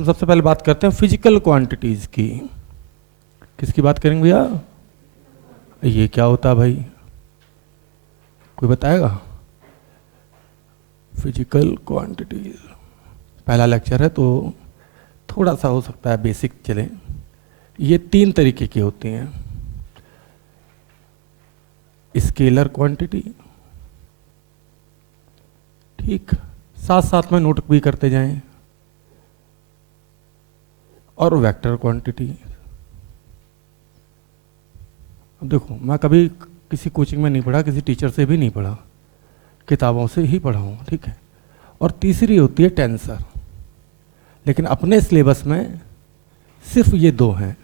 सबसे पहले बात करते हैं फिजिकल क्वांटिटीज की। किसकी बात करेंगे भैया? ये क्या होता है भाई, कोई बताएगा? फिजिकल क्वांटिटीज पहला लेक्चर है तो थोड़ा सा हो सकता है बेसिक चले। ये तीन तरीके की होती हैं, स्केलर क्वांटिटी, ठीक, साथ साथ में नोट भी करते जाएं, और वेक्टर क्वांटिटी। अब देखो, मैं कभी किसी कोचिंग में नहीं पढ़ा, किसी टीचर से भी नहीं पढ़ा, किताबों से ही पढ़ा हूँ, ठीक है। और तीसरी होती है टेंसर, लेकिन अपने सिलेबस में सिर्फ ये दो हैं।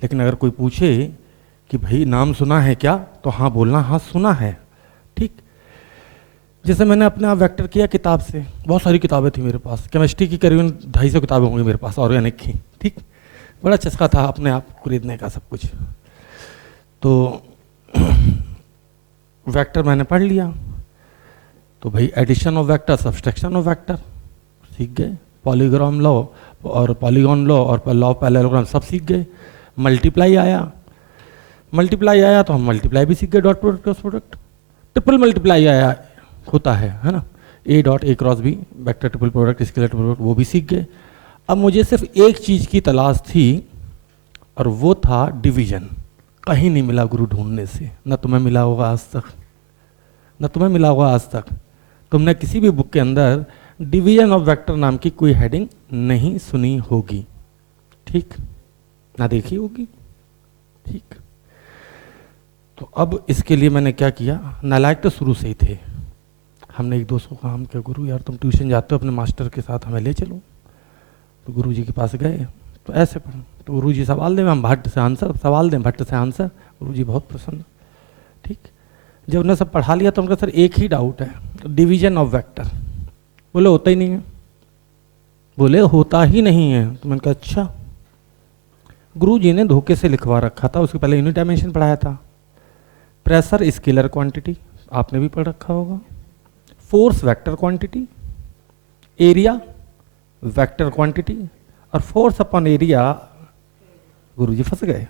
लेकिन अगर कोई पूछे कि भाई नाम सुना है क्या, तो हाँ बोलना, हाँ सुना है, ठीक। जैसे मैंने अपने आप वेक्टर किया किताब से, बहुत सारी किताबें थी मेरे पास, केमिस्ट्री की करीबन 250 किताबें होंगी मेरे पास, ऑर्गेनिक की, ठीक। बड़ा चस्का था अपने आप खरीदने का सब कुछ। तो वेक्टर मैंने पढ़ लिया, तो भाई addition of vector, subtraction of vector सीख गए, पॉलीग्राम लॉ और पॉलीगॉन लॉ और लॉ ऑफ पैरेललोग्राम सब सीख गए। मल्टीप्लाई आया तो हम मल्टीप्लाई भी सीख गए, dot product cross product. Triple multiply आया होता है ना, A dot A cross B, vector triple product, scalar triple product, वो भी सीख गए। अब मुझे सिर्फ एक चीज़ की तलाश थी, और वो था डिवीजन। कहीं नहीं मिला गुरु ढूंढने से, न तुम्हें मिला होगा आज तक, न तुम्हें मिला होगा आज तक। तुमने किसी भी बुक के अंदर डिवीजन ऑफ वेक्टर नाम की कोई हेडिंग नहीं सुनी होगी, ठीक, ना देखी होगी, ठीक। तो अब इसके लिए मैंने क्या किया, नालायक तो शुरू से ही थे। हमने एक दोस्त को कहा, हम क्या गुरु यार तुम ट्यूशन जाते हो अपने मास्टर के साथ, हमें ले चलो। तो गुरु जी के पास गए, तो ऐसे पढ़ो, तो गुरु जी सवाल दें, हम भट्ट से आंसर, सवाल दें भट्ट से आंसर। गुरु जी बहुत प्रसन्न, ठीक। जब उन्होंने सब पढ़ा लिया तो उनका सर एक ही डाउट है, डिवीजन ऑफ वेक्टर। बोले होता ही नहीं है, बोले होता ही नहीं है। तो मैंने कहा अच्छा। गुरु जी ने धोखे से लिखवा रखा था, उसके पहले यूनिट डायमेंशन पढ़ाया था। प्रेशर स्केलर क्वांटिटी आपने भी पढ़ रखा होगा, force vector quantity, area vector quantity, और फोर्स अपॉन एरिया। गुरुजी फंस गए,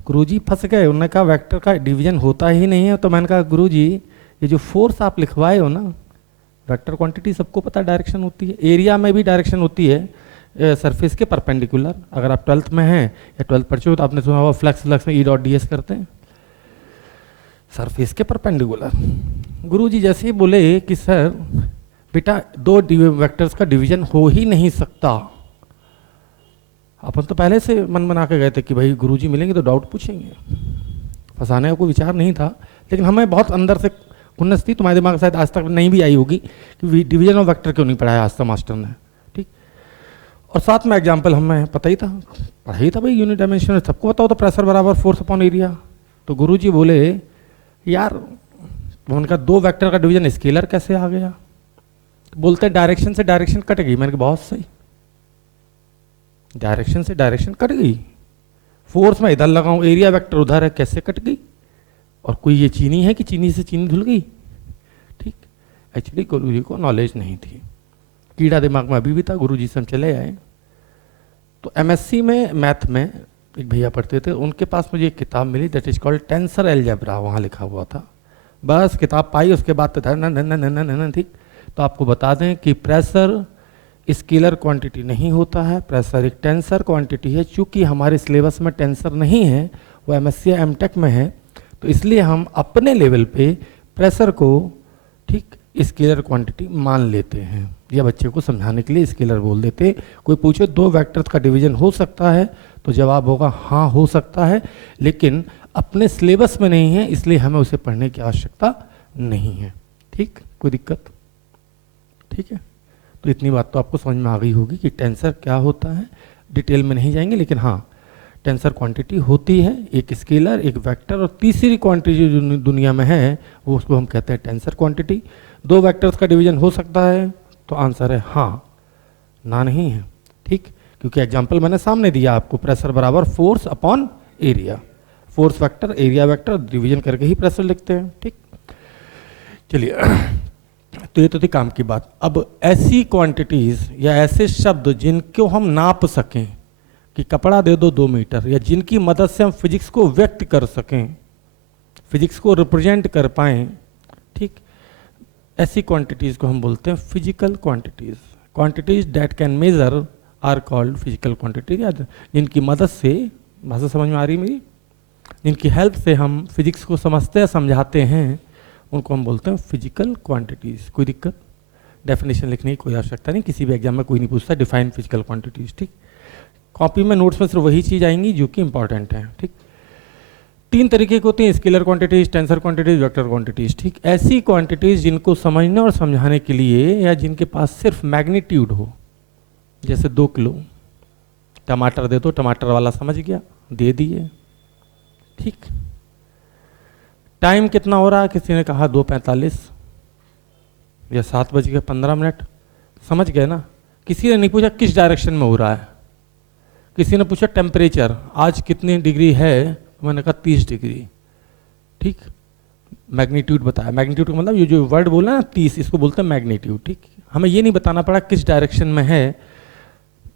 गुरुजी फंस गए। उन्होंने कहा वेक्टर का डिवीजन होता ही नहीं है। तो मैंने कहा गुरुजी ये जो फोर्स आप लिखवाए हो ना, वेक्टर क्वांटिटी सबको पता डायरेक्शन होती है, एरिया में भी डायरेक्शन होती है सरफेस के परपेंडिकुलर। अगर आप 12th में हैं या 12th पढ़ चुके हो तो आपने सुना होगा फ्लक्स में ई डॉट डी एस करते हैं, सरफेस के परपेंडिकुलर। गुरुजी जैसे ही बोले कि सर बेटा दो वेक्टर्स का डिवीजन हो ही नहीं सकता। अपन तो पहले से मन बना के गए थे कि भाई गुरुजी मिलेंगे तो डाउट पूछेंगे, फंसाने का कोई विचार नहीं था। लेकिन हमें बहुत अंदर से खुन्नस थी, तुम्हारे दिमाग शायद आज तक नहीं भी आई होगी कि डिवीजन ऑफ वेक्टर क्यों नहीं पढ़ाया आज तक मास्टर ने, ठीक। और साथ में एग्जाम्पल हमें पता ही था, पढ़ा ही था भाई यूनिट डायमेंशन, सबको पता होता प्रेशर बराबर फोर्स अपॉन एरिया। तो गुरुजी बोले यार उनका दो वेक्टर का डिवीजन स्केलर कैसे आ गया? बोलते डायरेक्शन से डायरेक्शन कट गई। मैंने कहा बहुत सही, डायरेक्शन से डायरेक्शन कट गई, फोर्स में इधर लगाऊं, एरिया वेक्टर उधर है, कैसे कट गई? और कोई ये चीनी है कि चीनी से चीनी धुल गई, ठीक। एक्चुअली गुरुजी को नॉलेज नहीं थी, कीड़ा दिमाग में अभी भी था। गुरुजी से हम चले आए तो एमएससी में मैथ में एक भैया पढ़ते थे, उनके पास मुझे एक किताब मिली that is called tensor algebra, वहाँ लिखा हुआ था। बस किताब पाई, उसके बाद तो था न, ठीक। तो आपको बता दें कि प्रेशर स्केलर क्वांटिटी नहीं होता है, प्रेशर एक टेंसर क्वांटिटी है। चूंकि हमारे सिलेबस में टेंसर नहीं है, वो एमएससी एमटेक में है, तो इसलिए हम अपने लेवल पे प्रेशर को, ठीक, स्केलर क्वांटिटी मान लेते हैं, या बच्चे को समझाने के लिए स्केलर बोल देते। कोई पूछे दो वेक्टर्स का डिवीजन हो सकता है, तो जवाब होगा हाँ हो सकता है, लेकिन अपने सिलेबस में नहीं है, इसलिए हमें उसे पढ़ने की आवश्यकता नहीं है, ठीक। कोई दिक्कत? ठीक है, तो इतनी बात तो आपको समझ में आ गई होगी कि टेंसर क्या होता है। डिटेल में नहीं जाएंगे, लेकिन हाँ टेंसर क्वांटिटी होती है, एक स्केलर, एक वेक्टर, और तीसरी क्वांटिटी जो दुनिया में है वो उसको हम कहते हैं टेंसर क्वांटिटी। दो वेक्टर्स का डिवीजन हो सकता है, तो आंसर है हाँ, ना नहीं है, ठीक। क्योंकि एग्जांपल मैंने सामने दिया आपको, प्रेशर बराबर force upon area, force vector area vector division करके ही प्रेशर लिखते हैं, ठीक। चलिए तो ये तो थी काम की बात। अब ऐसी क्वांटिटीज या ऐसे शब्द जिनको हम नाप सकें कि कपड़ा दे दो 2 मीटर, या जिनकी मदद से हम फिजिक्स को व्यक्त कर सकें, फिजिक्स को रिप्रेजेंट कर पाएं, ठीक, ऐसी क्वांटिटीज को हम बोलते हैं physical quantities. Quantities that can measure are called physical quantities, या जिनकी मदद से, भाषा समझ में आ रही मेरी, जिनकी हेल्प से हम फिजिक्स को समझते हैं, समझाते हैं, उनको हम बोलते हैं फिजिकल क्वांटिटीज। कोई दिक्कत? डेफिनेशन लिखने की कोई आवश्यकता नहीं, किसी भी एग्जाम में कोई नहीं पूछता डिफाइन फिजिकल क्वांटिटीज, ठीक। कॉपी में नोट्स में सिर्फ वही चीज आएंगी जो कि इंपॉर्टेंट है, ठीक। 3 तरीके की होती हैं, scalar quantities, tensor quantities, vector quantities, ठीक। ऐसी क्वांटिटीज जिनको समझने और समझाने के लिए, या जिनके पास सिर्फ मैग्नीट्यूड हो, जैसे 2 किलो टमाटर दे दो, टमाटर वाला समझ गया, दे दिए, ठीक। टाइम कितना हो रहा है, किसी ने कहा 2:45 या 7:15, समझ गए ना। किसी ने नहीं पूछा किस डायरेक्शन में हो रहा है, किसी ने पूछा टेम्परेचर आज कितनी डिग्री है, मैंने कहा 30 डिग्री, ठीक। मैग्नीट्यूड बताया, मैग्नीट्यूड का मतलब ये जो वर्ड बोला ना 30, इसको बोलते हैं मैग्नीट्यूड, ठीक। हमें ये नहीं बताना पड़ा किस डायरेक्शन में है,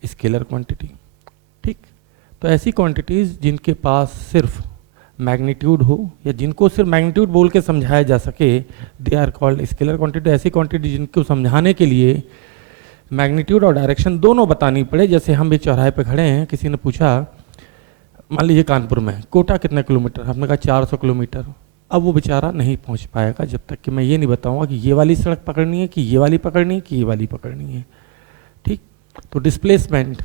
स्केलर क्वांटिटी, ठीक। तो ऐसी क्वांटिटीज जिनके पास सिर्फ मैग्नीट्यूड हो, या जिनको सिर्फ मैग्नीट्यूड बोल के समझाया जा सके, they are called scalar quantity. ऐसी क्वांटिटी जिनको समझाने के लिए मैग्नीट्यूड और डायरेक्शन दोनों बतानी पड़े। जैसे हम एक चौराहे पे खड़े हैं, किसी ने पूछा, मान लीजिए कानपुर में कोटा कितने किलोमीटर, हमने कहा 400 किलोमीटर। अब वो बेचारा नहीं पहुंच पाएगा जब तक कि मैं ये नहीं बताऊंगा कि ये वाली सड़क पकड़नी है, कि ये वाली पकड़नी है, कि ये वाली पकड़नी है, ठीक। तो displacement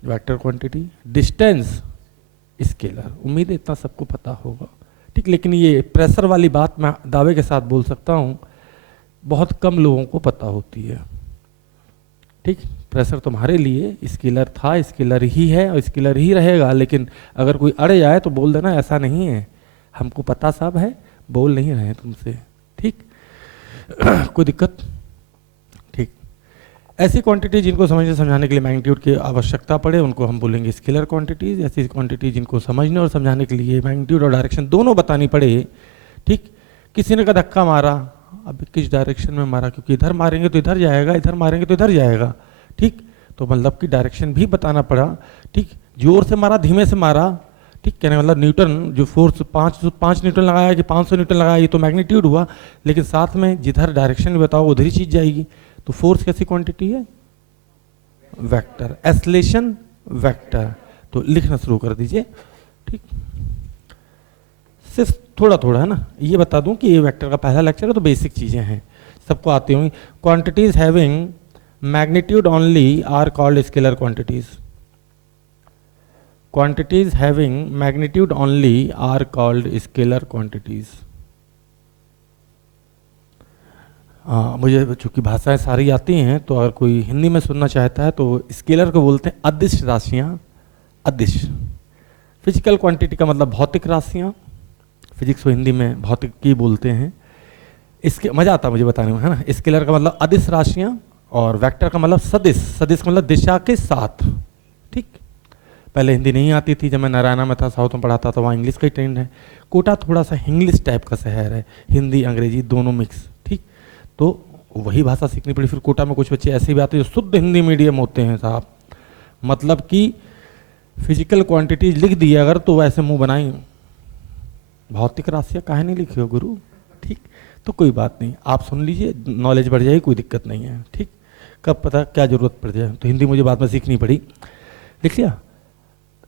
vector quantity, distance scalar. उम्मीद है इतना सबको पता होगा, ठीक। लेकिन ये प्रेशर वाली बात मैं दावे के साथ बोल सकता हूँ बहुत कम लोगों को पता होती है, ठीक। प्रेशर तुम्हारे लिए स्केलर था, स्केलर ही है और स्केलर ही रहेगा। लेकिन अगर कोई अड़ जाए तो बोल देना ऐसा नहीं है, हमको पता सब है, बोल नहीं रहे तुमसे, ठीक। कोई दिक्कत? ठीक। ऐसी क्वांटिटी जिनको समझने समझाने के लिए मैग्नीट्यूड की आवश्यकता पड़े, उनको हम बोलेंगे स्केलर क्वांटिटीज। ऐसी क्वांटिटी जिनको समझने और समझाने के लिए मैग्नीट्यूड और डायरेक्शन दोनों बतानी पड़े, ठीक। किसी ने का धक्का मारा, अब किस डायरेक्शन में मारा, क्योंकि इधर मारेंगे तो इधर जाएगा, इधर मारेंगे तो इधर जाएगा, ठीक। तो मतलब की डायरेक्शन भी बताना पड़ा, ठीक। जोर से मारा, धीमे से मारा, ठीक। कहने मतलब न्यूटन जो फोर्स 5 न्यूटन लगाया कि 500 न्यूटन लगाया, ये तो मैग्नीट्यूड हुआ। लेकिन साथ में जिधर डायरेक्शन भी बताओ उधर ही चीज जाएगी। तो फोर्स कैसी क्वांटिटी है? Vector, acceleration vector. तो लिखना शुरू कर दीजिए, ठीक। सिर्फ थोड़ा थोड़ा है ना, ये बता दूं कि ये वेक्टर का पहला लेक्चर है तो बेसिक चीजें हैं, सबको आती होंगी। Quantities having magnitude only are called scalar quantities. Quantities having magnitude only are called scalar quantities. मुझे चूंकि भाषाएं सारी आती हैं, तो अगर कोई हिंदी में सुनना चाहता है तो स्केलर को बोलते हैं अदिश राशियां, अदिश। फिजिकल क्वांटिटी का मतलब भौतिक राशियां, फिजिक्स को हिंदी में भौतिक की बोलते हैं। इसके मजा आता मुझे बताने में, है ना। स्केलर का मतलब अदिश राशियां, और वेक्टर का मतलब सदिश, सदिश का मतलब दिशा के साथ, ठीक। पहले हिंदी नहीं आती थी, जब मैं नारायणा में था, साउथ में पढ़ाता तो वहाँ इंग्लिश का ही ट्रेंड है। कोटा थोड़ा सा इंग्लिश टाइप का शहर है, हिंदी अंग्रेजी दोनों मिक्स, ठीक। तो वही भाषा सीखनी पड़ी। फिर कोटा में कुछ बच्चे ऐसे भी आते हैं जो शुद्ध हिंदी मीडियम होते हैं साहब, मतलब कि फिजिकल क्वांटिटी लिख दी अगर तो वैसे मुंह बनाई, भौतिक राशियाँ काहे नहीं लिखी हो गुरु, ठीक। तो कोई बात नहीं, आप सुन लीजिए, नॉलेज बढ़ जाएगी, कोई दिक्कत नहीं है, ठीक। कब पता क्या जरूरत पड़ जाए, तो हिंदी मुझे बाद में सीखनी पड़ी। लिख लिया?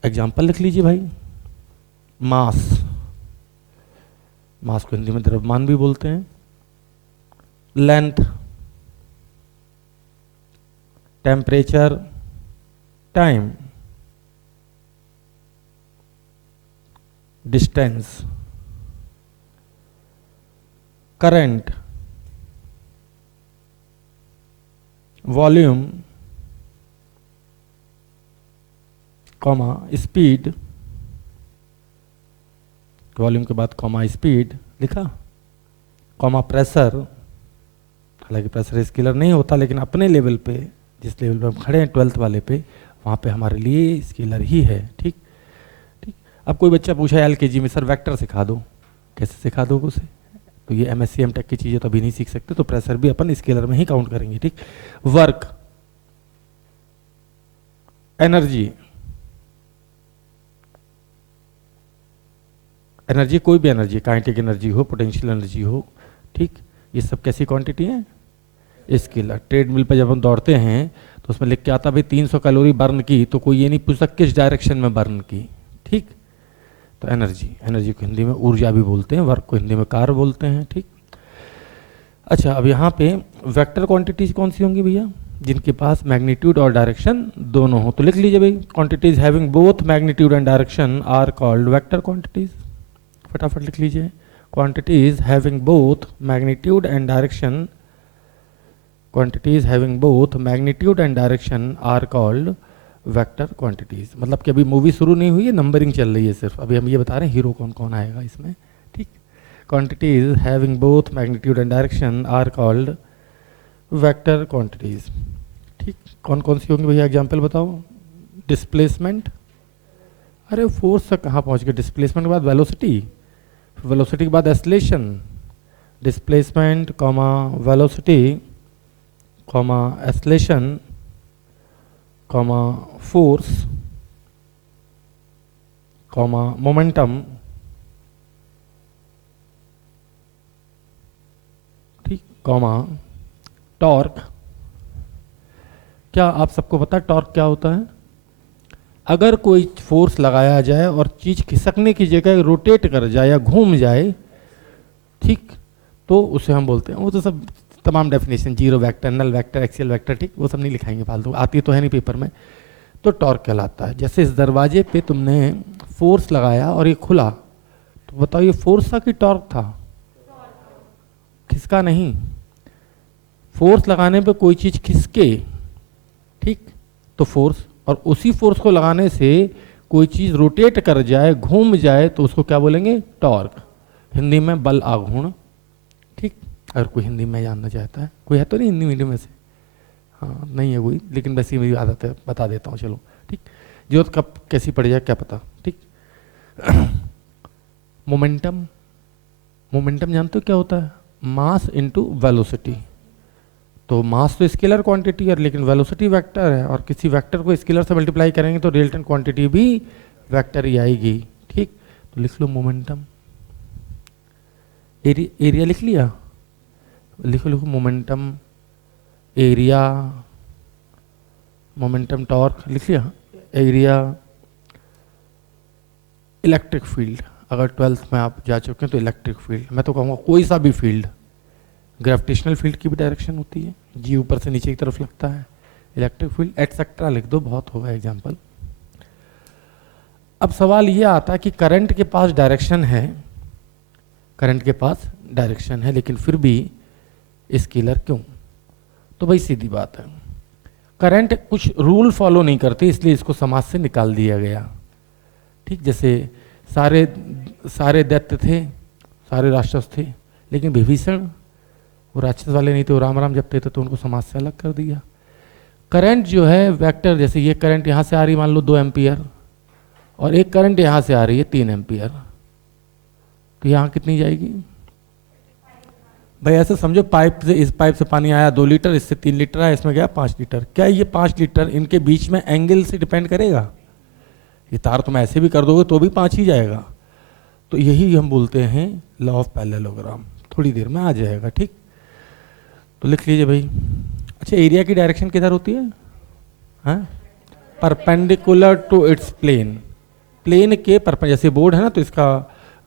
एग्जाम्पल लिख लीजिए भाई। मास, मास को हिंदी में द्रव्यमान भी बोलते हैं। Length, temperature, time, distance, current, volume, comma speed, volume के बाद कॉमा स्पीड लिखा, कॉमा प्रेशर। हालांकि प्रेशर स्केलर नहीं होता, लेकिन अपने लेवल पे, जिस लेवल पे हम खड़े हैं 12th वाले पे, वहाँ पे हमारे लिए स्केलर ही है, ठीक। ठीक। अब कोई बच्चा पूछा LKG में, सर वेक्टर सिखा दो, कैसे सिखा दो उसे? तो ये MSc MTech की चीज़ें तो अभी नहीं सीख सकते, तो प्रेशर भी अपन स्केलर में ही काउंट करेंगे, ठीक। वर्क, एनर्जी, एनर्जी कोई भी एनर्जी, काइनेटिक एनर्जी हो, पोटेंशियल एनर्जी हो, ठीक, ये सब कैसी क्वांटिटी है, स्केलर। ट्रेडमिल पर जब हम दौड़ते हैं तो उसमें लिख के आता भाई 300 कैलोरी बर्न की, तो कोई ये नहीं पूछता किस डायरेक्शन में बर्न की, ठीक। तो एनर्जी, एनर्जी को हिंदी में ऊर्जा भी बोलते हैं, वर्क को हिंदी में कार्य बोलते हैं, ठीक। अच्छा, अब यहाँ पे वेक्टर क्वांटिटीज कौन सी होंगी भैया, जिनके पास मैग्नीट्यूड और डायरेक्शन दोनों हो। तो लिख लीजिए भाई, quantities having both magnitude and direction are called vector quantities. फटाफट लिख लीजिए, quantities having both magnitude and direction, quantities having both magnitude and direction are called vector quantities। मतलब कि अभी मूवी शुरू नहीं हुई है, नंबरिंग चल रही है सिर्फ, अभी हम ये बता रहे हैं हीरो कौन कौन आएगा इसमें, ठीक। quantities having both magnitude and direction are called vector quantities, ठीक। कौन कौन सी होंगी भैया, एग्जांपल बताओ। डिस्प्लेसमेंट, अरे फोर्स से कहाँ पहुँच गए, डिस्प्लेसमेंट के बाद वेलोसिटी, वेलोसिटी के बाद acceleration, displacement comma velocity comma acceleration comma force comma momentum, ठीक, कॉमा टॉर्क। क्या आप सबको पता है टॉर्क क्या होता है? अगर कोई फोर्स लगाया जाए और चीज खिसकने की जगह रोटेट कर जाए या घूम जाए, ठीक, तो उसे हम बोलते हैं, वो तो सब तमाम definition, zero vector, null vector, axial vector, ठीक, वो सब नहीं लिखाएंगे फालतू, आती तो है नहीं पेपर में। तो टॉर्क कहलाता है। जैसे इस दरवाजे पे तुमने फोर्स लगाया और ये खुला, तो बताओ ये फोर्स था कि टॉर्क था? खिसका नहीं। फोर्स लगाने पे कोई चीज खिसके, ठीक, तो फोर्स, और उसी फोर्स को लगाने से कोई चीज रोटेट कर जाए, घूम जाए, तो उसको क्या बोलेंगे? टॉर्क। हिंदी में बल आघूर्ण, ठीक। अगर कोई हिंदी में जानना चाहता है, कोई है तो नहीं हिंदी मीडियम में से? हाँ, नहीं है कोई, लेकिन वैसे मेरी आदत है, बता देता हूँ, चलो, ठीक। जरूरत कब कैसी पड़ जाए क्या पता, ठीक। मोमेंटम, मोमेंटम जानते हो क्या होता है? Mass into velocity. तो मास तो स्केलर क्वांटिटी है, लेकिन वेलोसिटी वेक्टर है, और किसी वेक्टर को स्केलर से मल्टीप्लाई करेंगे तो रिजल्टेंट क्वांटिटी भी वेक्टर ही आएगी, ठीक। तो लिख लो मोमेंटम। एरिया लिख लिया, लिखो लिखो, मोमेंटम एरिया, मोमेंटम टॉर्क लिख लिया, एरिया। इलेक्ट्रिक फील्ड, अगर 12th में आप जा चुके हैं तो इलेक्ट्रिक फील्ड, मैं तो कहूँगा कोई सा भी फील्ड, ग्रेविटेशनल फील्ड की भी डायरेक्शन होती है, जी ऊपर से नीचे की तरफ लगता है, इलेक्ट्रिक फील्ड एटसेट्रा लिख दो, बहुत होगा एग्जाम्पल। अब सवाल ये आता है कि करंट के पास डायरेक्शन है, करंट के पास डायरेक्शन है, लेकिन फिर भी स्केलर क्यों? तो भाई सीधी बात है, करंट कुछ रूल फॉलो नहीं करती, इसलिए इसको समाज से निकाल दिया गया, ठीक। जैसे सारे दैत्य थे, सारे राक्षस थे, लेकिन विभीषण वो राक्षस वाले नहीं थे, वो राम राम जपते थे, तो उनको समाज से अलग कर दिया। करंट जो है वेक्टर, जैसे ये करंट यहाँ से आ रही मान लो 2 एम्पियर, और एक करंट यहाँ से आ रही है 3 एम्पियर, तो यहाँ कितनी जाएगी भाई? ऐसे समझो, पाइप से, इस पाइप से पानी आया 2 लीटर, इससे 3 लीटर आया, इसमें गया 5 लीटर। क्या ये 5 लीटर इनके बीच में एंगल से डिपेंड करेगा? ये तार तुम ऐसे भी कर दोगे तो भी 5 ही जाएगा। तो यही हम बोलते हैं लॉ ऑफ पैरेललोग्राम, थोड़ी देर में आ जाएगा, ठीक। तो लिख लीजिए भाई। अच्छा, एरिया की डायरेक्शन किधर होती है? हाँ, perpendicular to its plane, plane के परपेंडिकुलर। जैसे बोर्ड है ना, तो इसका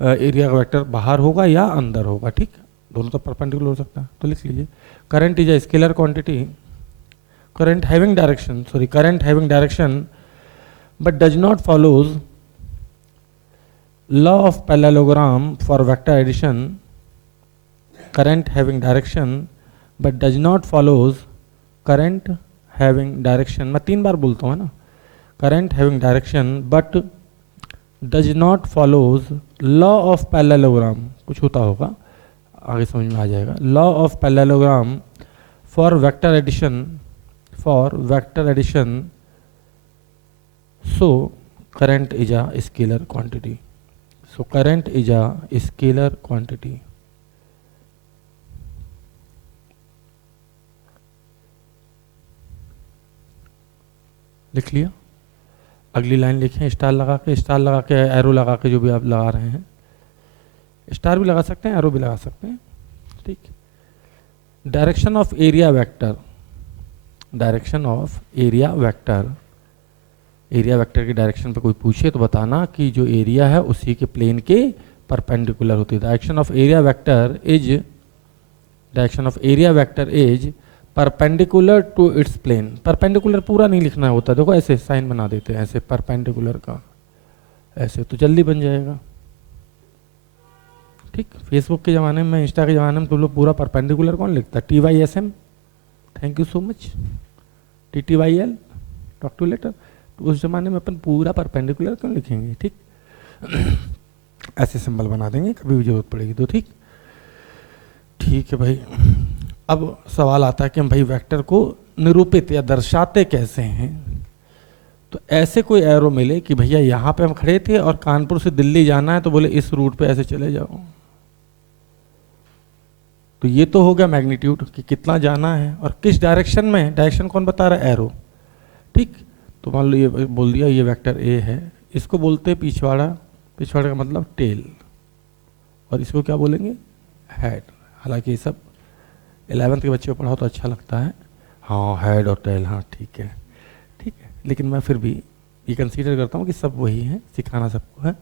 एरिया का वेक्टर बाहर होगा या अंदर होगा, ठीक, दोनों तो परपेंडिकुलर हो सकता है। तो लिख लीजिए, current is a scalar quantity, current having direction, sorry, current having direction but does not follows law of parallelogram for vector addition, current having direction but does not follows current having direction, मैं 3 बार बोलता हूँ ना, current having direction but does not follows law of parallelogram, कुछ होता होगा, आगे समझ में आ जाएगा। law of parallelogram for vector addition, for vector addition, so current is a scalar quantity, so current is a scalar quantity, लिख लिया। अगली लाइन लिखें स्टार लगा के एरो लगा के, जो भी आप लगा रहे हैं, स्टार भी लगा सकते हैं, एरो भी लगा सकते हैं, ठीक। Direction of area vector, direction of area vector, area vector की डायरेक्शन पे कोई पूछे तो बताना कि जो एरिया है उसी के प्लेन के परपेंडिकुलर होती है। Direction of area vector is, direction of area vector is perpendicular to its plane. Perpendicular पूरा नहीं लिखना होता, देखो ऐसे साइन बना देते हैं, ऐसे परपेंडिकुलर का ऐसे, तो जल्दी बन जाएगा, ठीक। फेसबुक के ज़माने में, इंस्टा के ज़माने में तुम लोग पूरा परपेंडिकुलर कौन लिखता है? TYSM, thank you so much, TTYL, talk to later. तो उस ज़माने में अपन पूरा परपेंडिकुलर क्यों लिखेंगे, ठीक। ऐसे सिंबल बना देंगे, कभी भी जरूरत पड़ेगी तो, ठीक। ठीक है भाई, अब सवाल आता है कि हम भाई वेक्टर को निरूपित या दर्शाते कैसे हैं। तो ऐसे कोई एरो मिले कि भैया यहाँ पे हम खड़े थे और कानपुर से दिल्ली जाना है, तो बोले इस रूट पे ऐसे चले जाओ, तो ये तो हो गया मैग्नीट्यूड कि कितना जाना है और किस डायरेक्शन में, डायरेक्शन कौन बता रहा है? एरो, ठीक। तो मान लो ये बोल दिया ये वेक्टर ए है, इसको बोलते हैं पिछवाड़ा, पिछवाड़े का मतलब टेल, और इसको क्या बोलेंगे? हेड। हालांकि ये सब 11th के बच्चे को पढ़ाओ तो अच्छा लगता है, हाँ हेड और टेल, हाँ ठीक है, ठीक है, लेकिन मैं फिर भी ये कंसीडर करता हूँ कि सब वही है, सिखाना सबको है।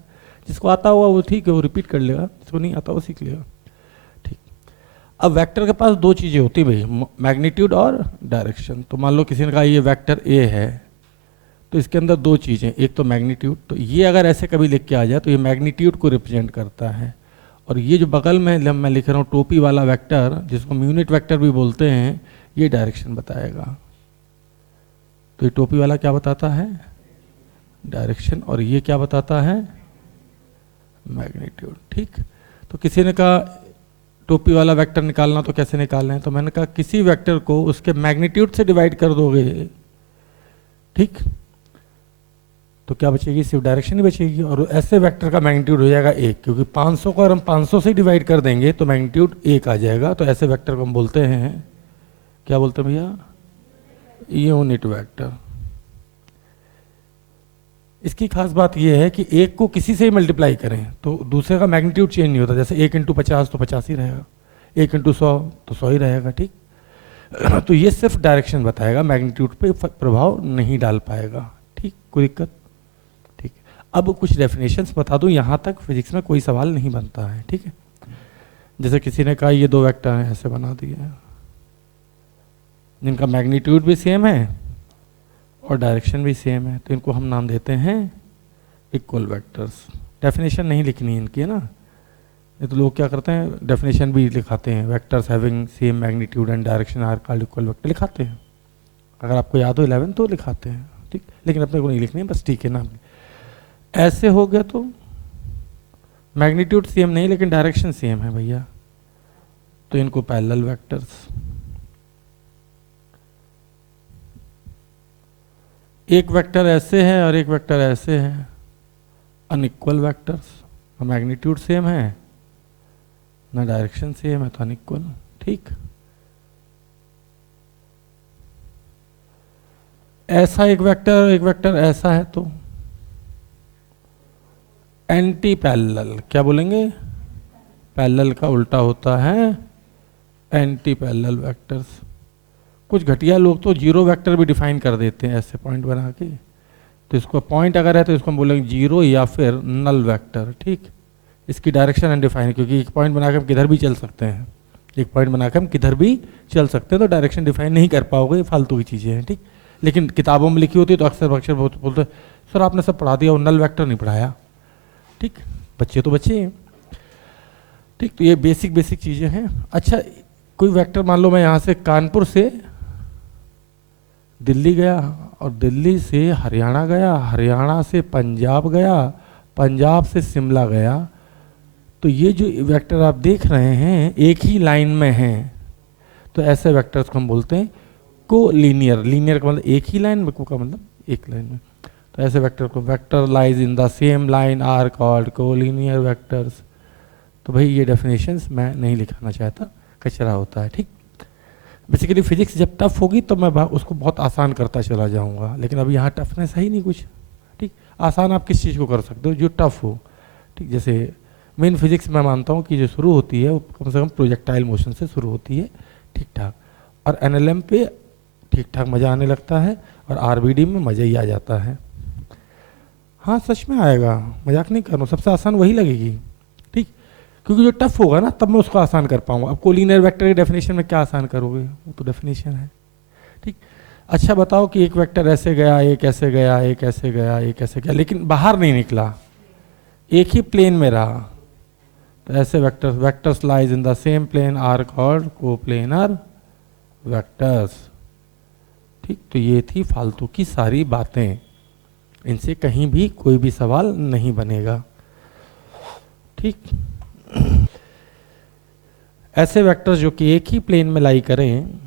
जिसको आता हुआ वो ठीक है, वो रिपीट कर लेगा, जिसको नहीं आता वो सीख लेगा, ठीक। अब वेक्टर के पास दो चीज़ें होती भाई, मैग्नीट्यूड और डायरेक्शन। तो मान लो किसी ने कहा ये वेक्टर ए है, तो इसके अंदर दो चीज़ें, एक तो मैग्नीट्यूड, तो ये अगर ऐसे कभी लिख के आ जाए तो ये मैग्नीट्यूड को रिप्रेजेंट करता है, और ये जो बगल में मैं लिख रहा हूँ टोपी वाला वेक्टर, जिसको यूनिट वेक्टर भी बोलते हैं, ये डायरेक्शन बताएगा। तो ये टोपी वाला क्या बताता है? डायरेक्शन, और ये क्या बताता है? मैग्नीट्यूड, ठीक। तो किसी ने कहा टोपी वाला वेक्टर निकालना, तो कैसे निकालना है? तो मैंने कहा किसी वेक्टर को उसके मैग्नीट्यूड से डिवाइड कर दोगे, ठीक, तो क्या बचेगी? सिर्फ डायरेक्शन ही बचेगी, और ऐसे वेक्टर का मैग्नीट्यूड हो जाएगा 1, क्योंकि 500 को अगर हम 500 से डिवाइड कर देंगे तो मैग्नीट्यूड 1 आ जाएगा। तो ऐसे वेक्टर को हम बोलते हैं, क्या बोलते हैं भैया? Unit vector. इसकी खास बात यह है कि एक को किसी से ही मल्टीप्लाई करें तो दूसरे का मैग्नीट्यूड चेंज नहीं होता। जैसे 1 × 50 तो 50 ही रहेगा, 1 × 100 तो 100 ही रहेगा, ठीक। तो ये सिर्फ डायरेक्शन बताएगा, मैग्नीट्यूड पे प्रभाव नहीं डाल पाएगा, ठीक। कोई दिक्कत? ठीक। अब कुछ डेफिनेशंस बता दूं, यहाँ तक फिजिक्स में कोई सवाल नहीं बनता है, ठीक है। जैसे किसी ने कहा ये दो वेक्टर हैं, ऐसे बना दिए, जिनका मैग्नीट्यूड भी सेम है और डायरेक्शन भी सेम है, तो इनको हम नाम देते हैं इक्वल वेक्टर्स। डेफिनेशन नहीं लिखनी है इनकी, है ना। ये तो लोग क्या करते हैं, डेफिनेशन भी लिखाते हैं, vectors having same magnitude and direction are called equal vector लिखाते हैं। अगर आपको याद हो 11 तो लिखाते हैं, ठीक, लेकिन अपने को नहीं लिखनी है, बस ठीक है ना। ऐसे हो गया तो मैग्नीट्यूड सेम नहीं लेकिन डायरेक्शन सेम है भैया, तो इनको पैरेलल वेक्टर्स। एक वेक्टर ऐसे है और एक वेक्टर ऐसे है, अनइक्वल वेक्टर्स, मैग्नीट्यूड सेम है ना डायरेक्शन सेम है, तो अनइक्वल, ठीक। ऐसा एक वेक्टर ऐसा है तो एंटी पैरेलल। क्या बोलेंगे? पैरेलल का उल्टा होता है एंटी पैरेलल वेक्टर्स। कुछ घटिया लोग तो जीरो वेक्टर भी डिफाइन कर देते हैं ऐसे पॉइंट बना के, तो इसको पॉइंट अगर है तो इसको हम बोलेंगे जीरो या फिर नल वेक्टर, ठीक। इसकी डायरेक्शन अनडिफाइंड, क्योंकि एक पॉइंट बना के हम किधर भी चल सकते हैं, एक पॉइंट बना के हम किधर भी चल सकते हैं, तो डायरेक्शन डिफाइन नहीं कर पाओगे, ये फालतू की चीज़ें हैं, ठीक। लेकिन किताबों में लिखी होती है तो अक्सर अक्सर बोलते सर आपने सब पढ़ा दिया और नल वेक्टर नहीं पढ़ाया, ठीक। बच्चे तो बच्चे हैं, ठीक। तो ये बेसिक चीज़ें हैं। अच्छा, कोई वेक्टर मान लो मैं यहाँ से कानपुर से दिल्ली गया और दिल्ली से हरियाणा गया, हरियाणा से पंजाब गया, पंजाब से शिमला गया, तो ये जो वेक्टर आप देख रहे हैं एक ही लाइन में हैं, तो ऐसे वेक्टर्स को हम बोलते हैं कोलिनियर। लीनियर का मतलब एक ही लाइन में, को का मतलब एक लाइन में, तो ऐसे वेक्टर को vector lies in the same line are called collinear vectors. तो भाई ये डेफिनेशंस मैं नहीं लिखाना चाहता, कचरा होता है, ठीक। बेसिकली फिजिक्स जब टफ होगी तो मैं उसको बहुत आसान करता चला जाऊंगा, लेकिन अभी यहाँ टफनेस है ही नहीं कुछ। ठीक, आसान आप किस चीज़ को कर सकते हो? जो टफ हो। ठीक, जैसे मेन फिजिक्स मैं मानता हूँ कि जो शुरू होती है वो कम से कम प्रोजेक्टाइल मोशन से शुरू होती है, ठीक ठाक, और एनएलएम पे ठीक ठाक मज़ा आने लगता है, और आरबीडी में मज़ा ही आ जाता है। हाँ सच में आएगा, मजाक नहीं कर रहा हूँ, सबसे आसान वही लगेगी। ठीक, क्योंकि जो टफ होगा ना तब मैं उसको आसान कर पाऊंगा। अब कोलिनियर वेक्टर की डेफिनेशन में क्या आसान करोगे, वो तो डेफिनेशन है। ठीक, अच्छा बताओ कि एक वेक्टर ऐसे गया, एक ऐसे गया, एक ऐसे गया, एक ऐसे गया, लेकिन बाहर नहीं निकला, एक ही प्लेन में रहा, तो ऐसे vectors, vectors lies in the same plane are called coplanar vectors. ठीक, तो ये थी फालतू की सारी बातें, इनसे कहीं भी कोई भी सवाल नहीं बनेगा। ठीक, ऐसे वेक्टर्स जो कि एक ही प्लेन में लाई करें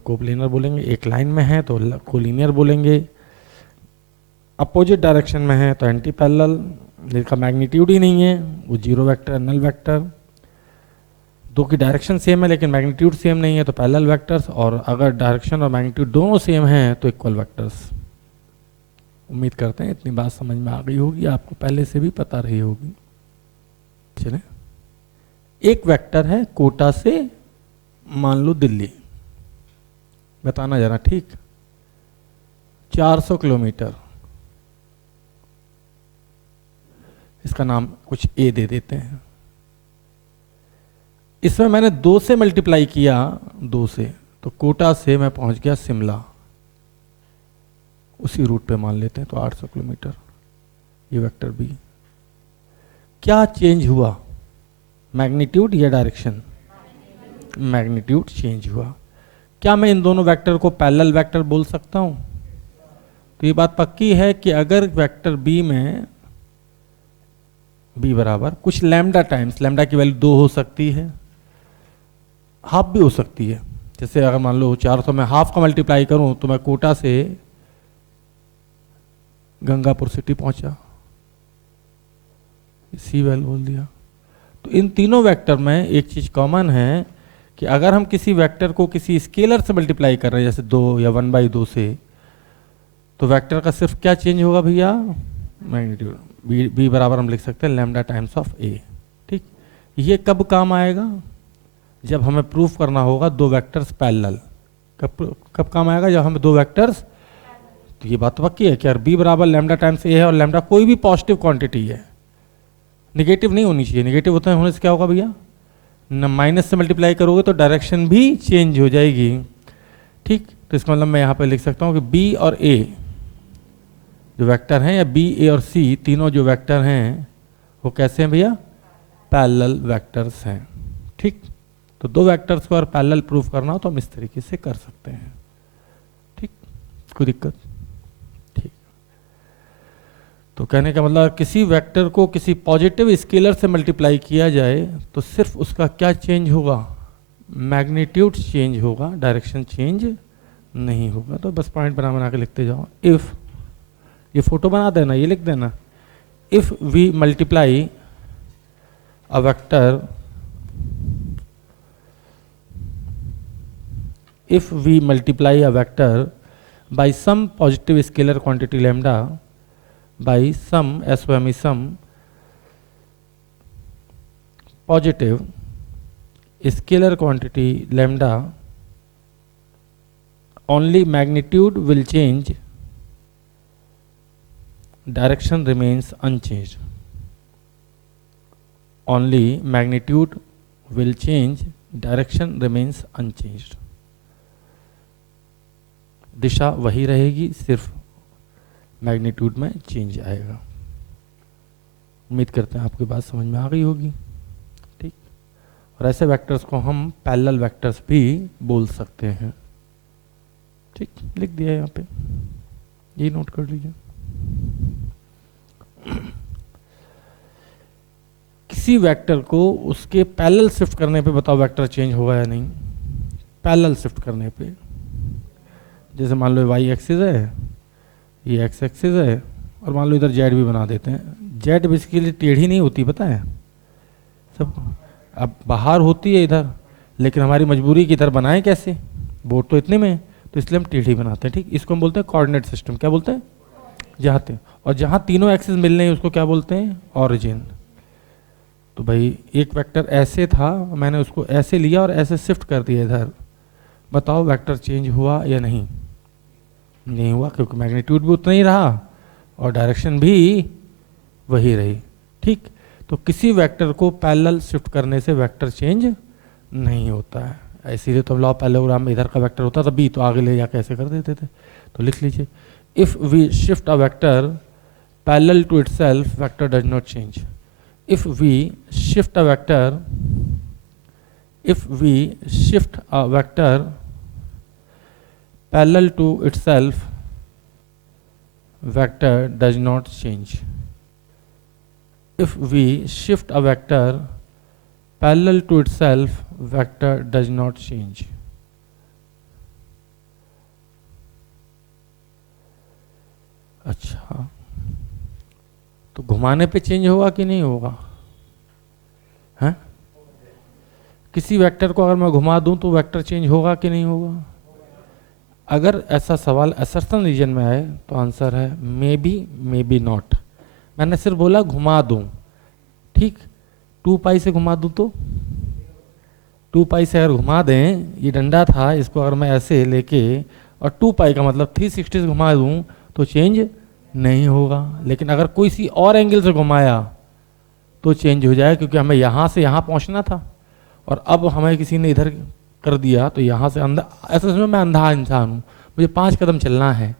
कोप्लेनर बोलेंगे, एक लाइन में है तो कोलिनियर बोलेंगे, अपोजिट डायरेक्शन में है तो एंटी पैरेलल, जिसका मैग्नीट्यूड ही नहीं है वो जीरो वेक्टर, नल वेक्टर, दो की डायरेक्शन सेम है लेकिन मैग्नीट्यूड सेम नहीं है तो पैरेलल वेक्टर्स, और अगर डायरेक्शन और मैग्नीट्यूड दोनों सेम हैं तो इक्वल वेक्टर्स। उम्मीद करते हैं इतनी बात समझ में आ गई होगी, आपको पहले से भी पता रही होगी। चले, एक वेक्टर है कोटा से मान लो दिल्ली, बताना जरा। ठीक, 400 किलोमीटर, इसका नाम कुछ ए दे देते हैं। इसमें मैंने 2 से मल्टीप्लाई किया, 2 से, तो कोटा से मैं पहुंच गया शिमला, उसी रूट पे मान लेते हैं, तो 800 किलोमीटर, ये वेक्टर बी। क्या चेंज हुआ, मैग्नीट्यूड या डायरेक्शन? मैग्नीट्यूड चेंज हुआ। क्या मैं इन दोनों वेक्टर को पैरेलल वेक्टर बोल सकता हूं? तो ये बात पक्की है कि अगर वेक्टर बी में बी बराबर कुछ लैम्डा टाइम्स, लैम्डा की वैल्यू 2 हो सकती है, हाफ भी हो सकती है, जैसे अगर मान लो 400 में हाफ का मल्टीप्लाई करूं तो मैं कोटा से गंगापुर सिटी पहुंचा, सी वैल्यू बोल दिया। तो इन तीनों वेक्टर में एक चीज कॉमन है कि अगर हम किसी वेक्टर को किसी स्केलर से मल्टीप्लाई कर रहे हैं, जैसे 2 या 1/2 से, तो वेक्टर का सिर्फ क्या चेंज होगा भैया, मैग्नीट्यूड। बी बराबर हम लिख सकते हैं लैम्डा टाइम्स ऑफ ए। ठीक, ये कब काम आएगा, जब हमें प्रूफ करना होगा 2 वेक्टर्स पैरेलल। कब काम आएगा, जब हमें 2 वेक्टर्स, तो ये बात तो पक्की है कि यार बी बराबर लैम्डा टाइम्स ए है, और लैम्डा कोई भी पॉजिटिव क्वांटिटी है, निगेटिव नहीं होनी चाहिए। निगेटिव होने से क्या होगा भैया, न माइनस से मल्टीप्लाई करोगे तो डायरेक्शन भी चेंज हो जाएगी। ठीक, तो इसका मतलब मैं यहाँ पे लिख सकता हूँ कि बी और ए जो वेक्टर हैं, या बी ए और सी तीनों जो वेक्टर हैं वो कैसे हैं भैया, पैरेलल वेक्टर्स हैं। ठीक, तो 2 वेक्टर्स को अगर पैरेलल प्रूफ करना हो तो हम इस तरीके से कर सकते हैं। ठीक, कोई दिक्कत? ठीक, तो कहने का मतलब किसी वेक्टर को किसी पॉजिटिव स्केलर से मल्टीप्लाई किया जाए तो सिर्फ उसका क्या चेंज होगा, मैग्नीट्यूड चेंज होगा, डायरेक्शन चेंज नहीं होगा। तो बस पॉइंट बना बना के लिखते जाओ। इफ, ये फोटो बना देना, ये लिख देना, if we multiply a vector, if we multiply a vector by some positive scalar quantity lambda by some some positive scalar quantity lambda, only magnitude will change, direction remains unchanged. Only magnitude will change, direction remains unchanged. दिशा वही रहेगी, सिर्फ magnitude में change आएगा। उम्मीद करते हैं आपकी बात समझ में आ गई होगी। ठीक, और ऐसे वेक्टर्स को हम पैरेलल वेक्टर्स भी बोल सकते हैं। ठीक, लिख दिया यहाँ पे, ये नोट कर लीजिए। किसी वेक्टर को उसके पैरेलल शिफ्ट करने पे बताओ वेक्टर चेंज होगा या नहीं। पैरेलल शिफ्ट करने पे, जैसे मान लो वाई एक्सिस है, ये एक्स एक्सिस है, और मान लो इधर जेड भी बना देते हैं। जेड बेसिकली टेढ़ी नहीं होती, पता है सब, अब बाहर होती है इधर, लेकिन हमारी मजबूरी की इधर बनाएं कैसे, बोर्ड तो इतने में है, तो इसलिए हम टेढ़ी बनाते हैं। ठीक, इसको हम बोलते हैं कोऑर्डिनेट सिस्टम। क्या बोलते हैं? और जहाँ तीनों एक्सिस मिल रहे हैं उसको क्या बोलते हैं? ऑरिजिन। तो भाई एक वेक्टर ऐसे था, मैंने उसको ऐसे लिया और ऐसे शिफ्ट कर दिया इधर, बताओ वेक्टर चेंज हुआ या नहीं? नहीं हुआ, क्योंकि मैग्नीट्यूड भी उतना ही रहा और डायरेक्शन भी वही रही। ठीक, तो किसी वेक्टर को पैरेलल शिफ्ट करने से वेक्टर चेंज नहीं होता है। इसीलिए तो लॉ पैरेललोग्राम में इधर का वेक्टर होता था बी, तो आगे ले जाके ऐसे कर देते थे। तो लिख लीजिए, if we shift a vector parallel to itself vector does not change. if we shift a vector parallel to itself, vector does not change. If we shift a vector parallel to itself, vector does not change. अच्छा, तो घुमाने पे change होगा कि नहीं होगा? हैं? किसी वेक्टर को अगर मैं घुमा दूं तो वेक्टर चेंज होगा कि नहीं होगा? अगर ऐसा सवाल असर्शन रीजन में आए तो आंसर है मे बी नॉट। मैंने सिर्फ बोला घुमा दूं। ठीक, 2 पाई से घुमा दूं तो 2 पाई से अगर घुमा दें, ये डंडा था, इसको अगर मैं ऐसे लेके और 2 पाई का मतलब 360 से घुमा दूं तो चेंज नहीं होगा। लेकिन अगर कोई सी और एंगल से घुमाया तो चेंज हो जाएगा, क्योंकि हमें यहाँ से यहाँ पहुँचना था और अब हमें किसी ने इधर कर दिया, तो यहाँ से अंधा, ऐसा समझो मैं अंधा इंसान हूँ, मुझे 5 कदम चलना है,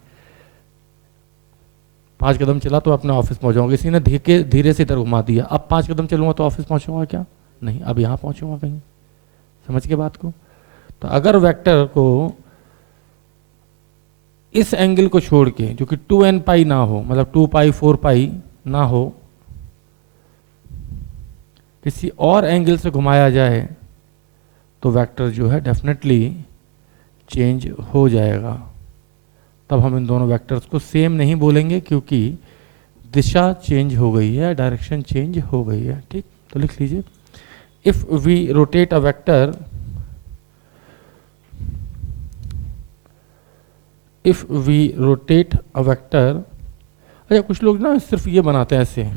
5 कदम चला तो अपने ऑफिस पहुँच जाऊँगा। किसी ने धीरे से इधर घुमा दिया, अब 5 कदम चलूँगा तो ऑफिस पहुँचूंगा क्या? नहीं, अब यहाँ पहुँचूंगा कहीं। समझ के बात को? तो अगर वेक्टर को इस एंगल को छोड़ के, जो कि 2n पाई ना हो, मतलब 2 पाई 4 पाई ना हो, किसी और एंगल से घुमाया जाए तो वेक्टर जो है डेफिनेटली चेंज हो जाएगा। तब हम इन दोनों वेक्टर्स को सेम नहीं बोलेंगे, क्योंकि दिशा चेंज हो गई है, डायरेक्शन चेंज हो गई है। ठीक, तो लिख लीजिए, if we rotate a vector, if we rotate a vector. अच्छा, कुछ लोग ना सिर्फ ये बनाते हैं ऐसे,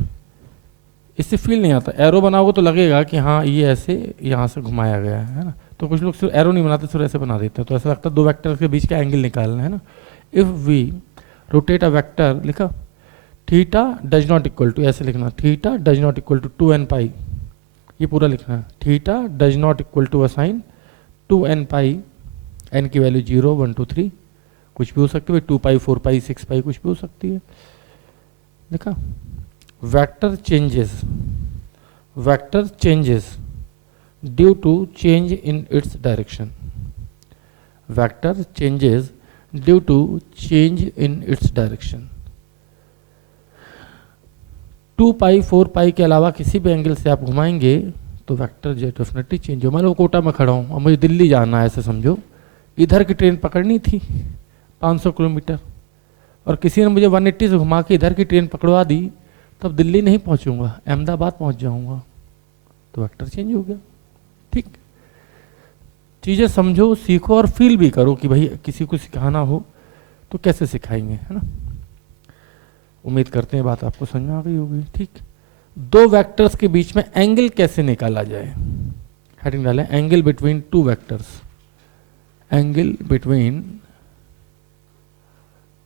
इससे फील नहीं आता। एरो बनाओगे तो लगेगा कि हाँ ये ऐसे यहाँ से घुमाया गया है ना। तो कुछ लोग सिर्फ एरो नहीं बनाते, सिर्फ ऐसे बना देते हैं, तो ऐसा लगता है 2 वेक्टर के बीच का एंगल निकालना है ना। If we rotate a vector, लिखा theta does not equal to, ऐसे लिखना, theta does not equal to 2n pi, ये पूरा लिखना है। Theta does not equal to assign 2n pi, n की वैल्यू 0 1 2 3 कुछ भी हो सकती है, 2 पाई 4 पाई 6 पाई कुछ भी हो सकती है। देखा, vector changes due to change in its direction, vector changes due to change in its direction. 2 pi 4 pi के अलावा किसी भी एंगल से आप घुमाएंगे तो वेक्टर डेफिनेटली चेंज हो। मान लो कोटा में खड़ा हूँ और मुझे दिल्ली जाना है, ऐसे समझो, इधर की ट्रेन पकड़नी थी 500 किलोमीटर, और किसी ने मुझे 180 से घुमा के इधर की ट्रेन पकड़वा दी, तब दिल्ली नहीं पहुंचूंगा, अहमदाबाद पहुंच जाऊंगा, तो वेक्टर चेंज हो गया। ठीक, चीज़ें समझो, सीखो और फील भी करो कि भाई किसी को सिखाना हो तो कैसे सिखाएंगे, है ना। उम्मीद करते हैं बात आपको समझ में आ गई होगी। ठीक, 2 वेक्टर्स के बीच में एंगल कैसे निकाला जाए, हेडिंग डालें, angle between 2 vectors, angle between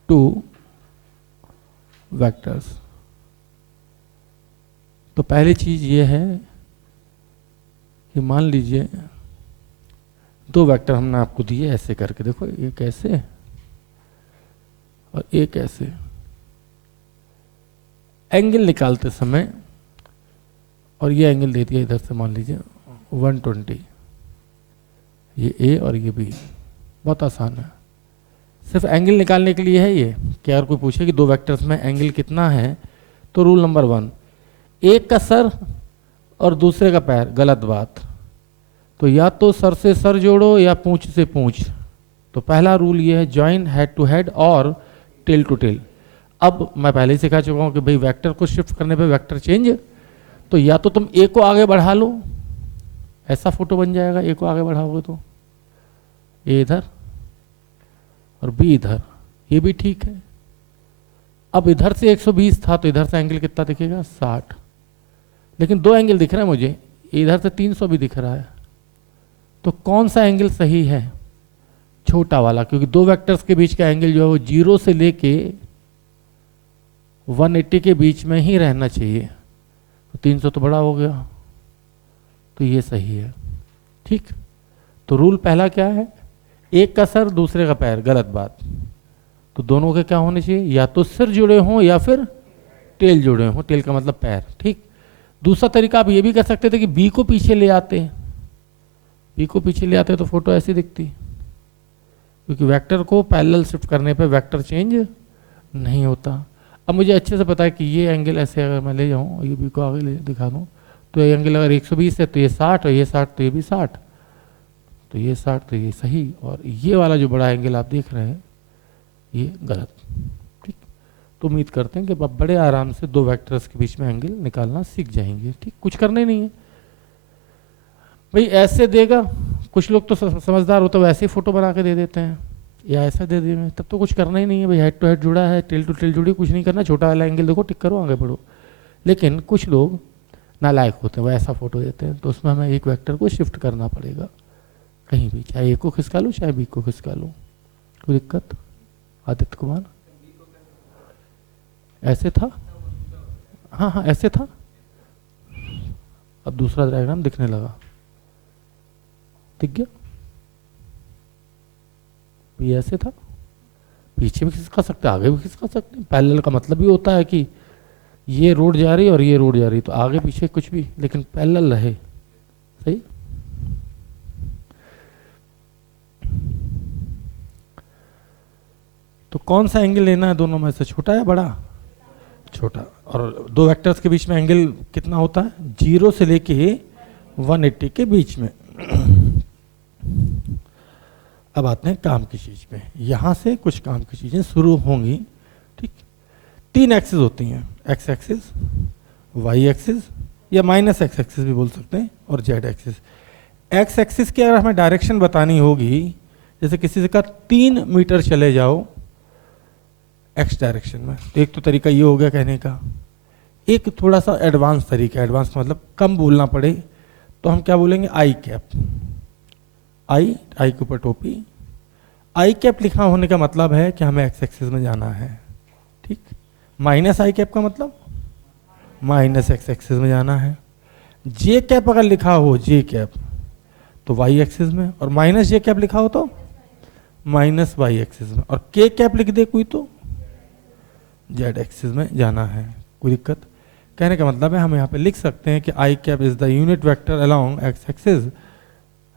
2 vectors. तो पहली चीज ये है कि मान लीजिए 2 वेक्टर हमने आपको दिए ऐसे करके, देखो एक ऐसे और एक ऐसे। एंगल निकालते समय, और ये एंगल दे दिया इधर से, मान लीजिए 120, ये ए और ये बी, बहुत आसान है। सिर्फ एंगल निकालने के लिए है ये, कि अगर कोई पूछे कि 2 वेक्टर्स में एंगल कितना है, तो रूल नंबर 1, एक का सर और दूसरे का पैर, गलत बात। तो या तो सर से सर जोड़ो या पूंछ से पूंछ। तो पहला रूल ये है, जॉइन हेड टू हेड और टेल टू टेल। अब मैं पहले ही सिखा चुका हूं कि भाई वेक्टर को शिफ्ट करने पे वेक्टर चेंज, तो या तो तुम ए को आगे बढ़ा लो, ऐसा फोटो बन जाएगा, ए को आगे बढ़ाओगे तो ए इधर और बी इधर, ये भी ठीक है। अब इधर से 120 था तो इधर से एंगल कितना दिखेगा 60, लेकिन दो एंगल दिख रहा है मुझे, इधर से 300 भी दिख रहा है, तो कौन सा एंगल सही है? छोटा वाला, क्योंकि दो वेक्टर्स के बीच का एंगल जो है वो 0 से लेके 180 के बीच में ही रहना चाहिए, तो 300 तो बड़ा हो गया, तो ये सही है। ठीक, तो रूल पहला क्या है? एक का सर दूसरे का पैर, गलत बात। तो दोनों के क्या होने चाहिए? या तो सिर जुड़े हों या फिर टेल जुड़े हों, टेल का मतलब पैर। ठीक, दूसरा तरीका आप ये भी कर सकते थे कि बी को पीछे ले आते, बी को पीछे ले आते तो फोटो ऐसी दिखती, क्योंकि वेक्टर को पैरेलल शिफ्ट करने पे वेक्टर चेंज नहीं होता। अब मुझे अच्छे से पता है कि ये एंगल ऐसे अगर मैं ले जाऊँ, ये बी को आगे ले दिखा दूँ, तो ये एंगल अगर 120 है तो ये 60, और ये 60 तो ये भी 60, तो ये 60 तो ये सही, और ये वाला जो बड़ा एंगल आप देख रहे हैं ये गलत। ठीक, तो उम्मीद करते हैं कि आप बड़े आराम से दो वेक्टर्स के बीच में एंगल निकालना सीख जाएंगे। ठीक, कुछ करना ही नहीं है भाई, ऐसे देगा, कुछ लोग तो समझदार होते वैसे ही फोटो बना के दे देते हैं, या ऐसा दे देंगे, तब तो कुछ करना ही नहीं है भाई, हेड टू हेड जुड़ा है, टेल टू टेल जुड़ी, कुछ नहीं करना, छोटा वाला एंगल देखो, टिक करो, आगे बढ़ो। लेकिन कुछ लोग नालायक होते हैं, वो ऐसा फोटो देते हैं, तो उसमें हमें एक वेक्टर को शिफ्ट करना पड़ेगा कहीं भी, चाहे ए को खिसका लो चाहे बी को खिसका लो, कोई दिक्कत? आदित्य कुमार, ऐसे था, हाँ हाँ ऐसे था, अब दूसरा डायग्राम दिखने लगा, दिख गया, ये ऐसे था, पीछे भी खिसका सकते, आगे भी खिसका सकते। पैरेलल का मतलब भी होता है कि ये रोड जा रही है और ये रोड जा रही है, तो आगे पीछे कुछ भी, लेकिन पैरेलल रहे। सही, तो कौन सा एंगल लेना है दोनों में से, छोटा या बड़ा? छोटा। और दो वेक्टर्स के बीच में एंगल कितना होता है? 0 से लेके 180 के बीच में। अब आते हैं काम की चीज पे, यहां से कुछ काम की चीजें शुरू होंगी। ठीक, 3 एक्सिस होती हैं, एक्स एक्सिस, वाई एक्सिस या माइनस एक्स एक्सिस भी बोल सकते हैं, और जेड एक्सिस। एक्स एक्सिस की अगर हमें डायरेक्शन बतानी होगी, जैसे किसी से कहा 3 मीटर चले जाओ एक्स डायरेक्शन में, तो एक तो तरीका ये हो गया कहने का। एक थोड़ा सा एडवांस तरीका, एडवांस मतलब कम बोलना पड़े, तो हम क्या बोलेंगे? आई कैप, आई के ऊपर टोपी, आई कैप लिखा होने का मतलब है कि हमें एक्स एक्सिस में जाना है। ठीक, माइनस आई कैप का मतलब माइनस एक्स एक्सिस में जाना है। जे कैप अगर लिखा हो, जे कैप, तो वाई एक्सिस में, और माइनस जे कैप लिखा हो तो माइनस वाई एक्सिस में, और के कैप लिख दे कोई तो जेड एक्सिस में जाना है। कोई दिक्कत? कहने का मतलब है हम यहाँ पे लिख सकते हैं कि I cap is the unit vector along X axis,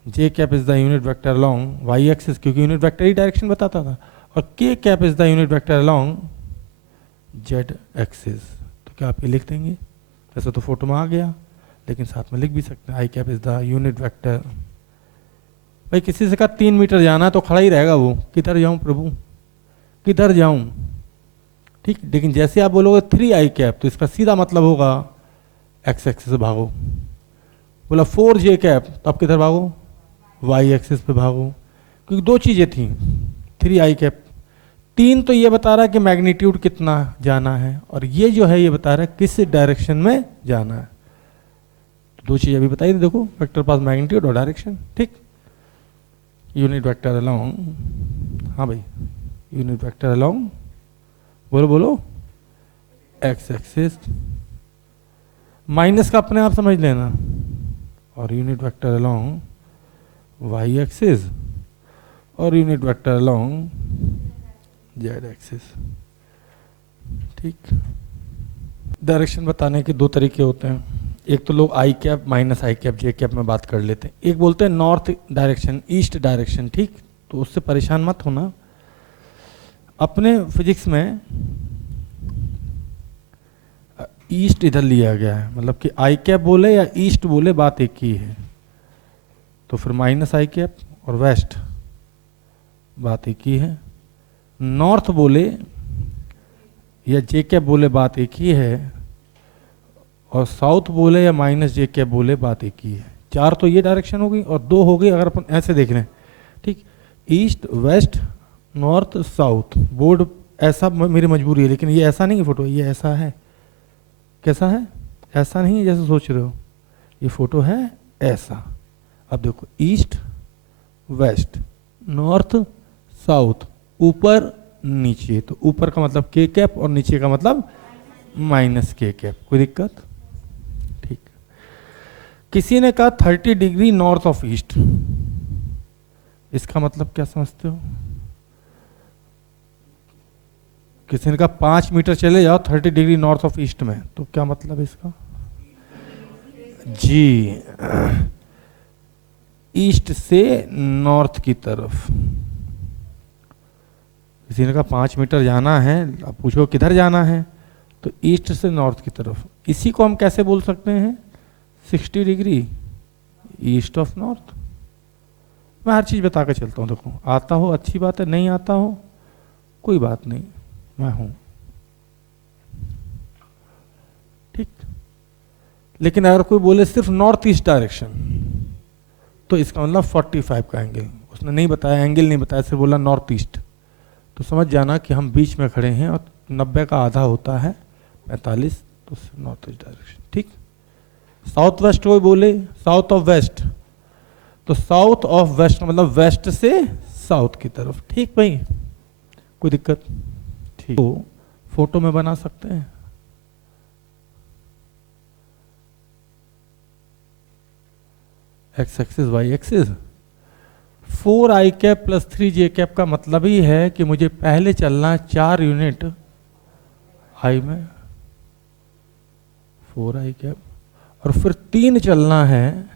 J cap is the unit vector along Y axis, क्योंकि यूनिट वेक्टर ही डायरेक्शन बताता था, और K cap is the unit vector along Z axis. तो क्या आप ये लिख देंगे? वैसे तो फोटो में आ गया, लेकिन साथ में लिख भी सकते हैं I cap is the unit vector. भाई किसी से कहा 3 मीटर जाना है तो खड़ा ही रहेगा वो, किधर जाऊं प्रभु, किधर जाऊं। ठीक, लेकिन जैसे आप बोलोगे 3 आई कैप, तो इसका सीधा मतलब होगा एक्स एक्सिस से भागो। बोला 4 जे कैप, तो आप किधर भागो? वाई एक्सिस पे भागो, क्योंकि 2 चीजें थी, 3 आई कैप। 3 तो ये बता रहा है कि मैग्नीट्यूड कितना जाना है, और ये जो है ये बता रहा है किस डायरेक्शन में जाना है। तो 2 चीजें अभी बताई थी, देखो वेक्टर पास मैग्नीट्यूड और डायरेक्शन। ठीक, यूनिट वेक्टर अलोंग, हाँ भाई यूनिट वेक्टर अलोंग, बोलो बोलो, एक्स एक्सिस, माइनस का अपने आप समझ लेना, और unit vector along Y axis, और unit vector along Z axis. ठीक, डायरेक्शन बताने के 2 तरीके होते हैं, एक तो लोग I cap minus I cap J cap में बात कर लेते हैं, एक बोलते हैं नॉर्थ डायरेक्शन ईस्ट डायरेक्शन। ठीक, तो उससे परेशान मत होना, अपने फिजिक्स में ईस्ट इधर लिया गया है, मतलब कि आई कैप बोले या ईस्ट बोले बात एक ही है, तो फिर माइनस आई कैप और वेस्ट बात एक ही है, नॉर्थ बोले या जे कैप बोले बात एक ही है, और साउथ बोले या माइनस जे कैप बोले बात एक ही है। 4 तो ये डायरेक्शन हो गई और 2 हो गई अगर अपन ऐसे देख रहे हैं, ठीक। East west north south, board ऐसा मेरी मजबूरी है, लेकिन ये ऐसा नहीं है फोटो, ये ऐसा है। कैसा है? ऐसा नहीं है जैसे सोच रहे हो, ये फोटो है ऐसा। अब देखो ईस्ट वेस्ट नॉर्थ साउथ, ऊपर नीचे, तो ऊपर का मतलब के कैप और नीचे का मतलब माइनस के कैप। कोई दिक्कत? ठीक। किसी ने कहा 30 डिग्री नॉर्थ ऑफ ईस्ट, इसका मतलब क्या समझते हो? किसी ने कहा 5 मीटर चले जाओ 30 डिग्री नॉर्थ ऑफ ईस्ट में, तो क्या मतलब इसका? जी, ईस्ट से नॉर्थ की तरफ। किसी ने कहा 5 मीटर जाना है, अब पूछो किधर जाना है, तो ईस्ट से नॉर्थ की तरफ। इसी को हम कैसे बोल सकते हैं? 60 डिग्री ईस्ट ऑफ नॉर्थ। मैं हर चीज़ बता कर चलता हूँ, देखो आता हो अच्छी बात है, नहीं आता हो कोई बात नहीं, मैं हूँ, ठीक। लेकिन अगर कोई बोले सिर्फ नॉर्थ ईस्ट डायरेक्शन, तो इसका मतलब 45 का एंगल। उसने नहीं बताया, एंगल नहीं बताया, सिर्फ बोला नॉर्थ ईस्ट, तो समझ जाना कि हम बीच में खड़े हैं और 90 का आधा होता है 45, तो नॉर्थ ईस्ट डायरेक्शन, ठीक। साउथ वेस्ट कोई बोले साउथ ऑफ वेस्ट, तो साउथ ऑफ वेस्ट का मतलब वेस्ट से साउथ की तरफ, ठीक भाई, कोई दिक्कत? ठीक। तो फोटो में बना सकते हैं। X axis Y axis, 4i cap plus 3j cap का मतलब ही है कि मुझे पहले चलना 4 यूनिट आई में 4i कैप, और फिर 3 चलना है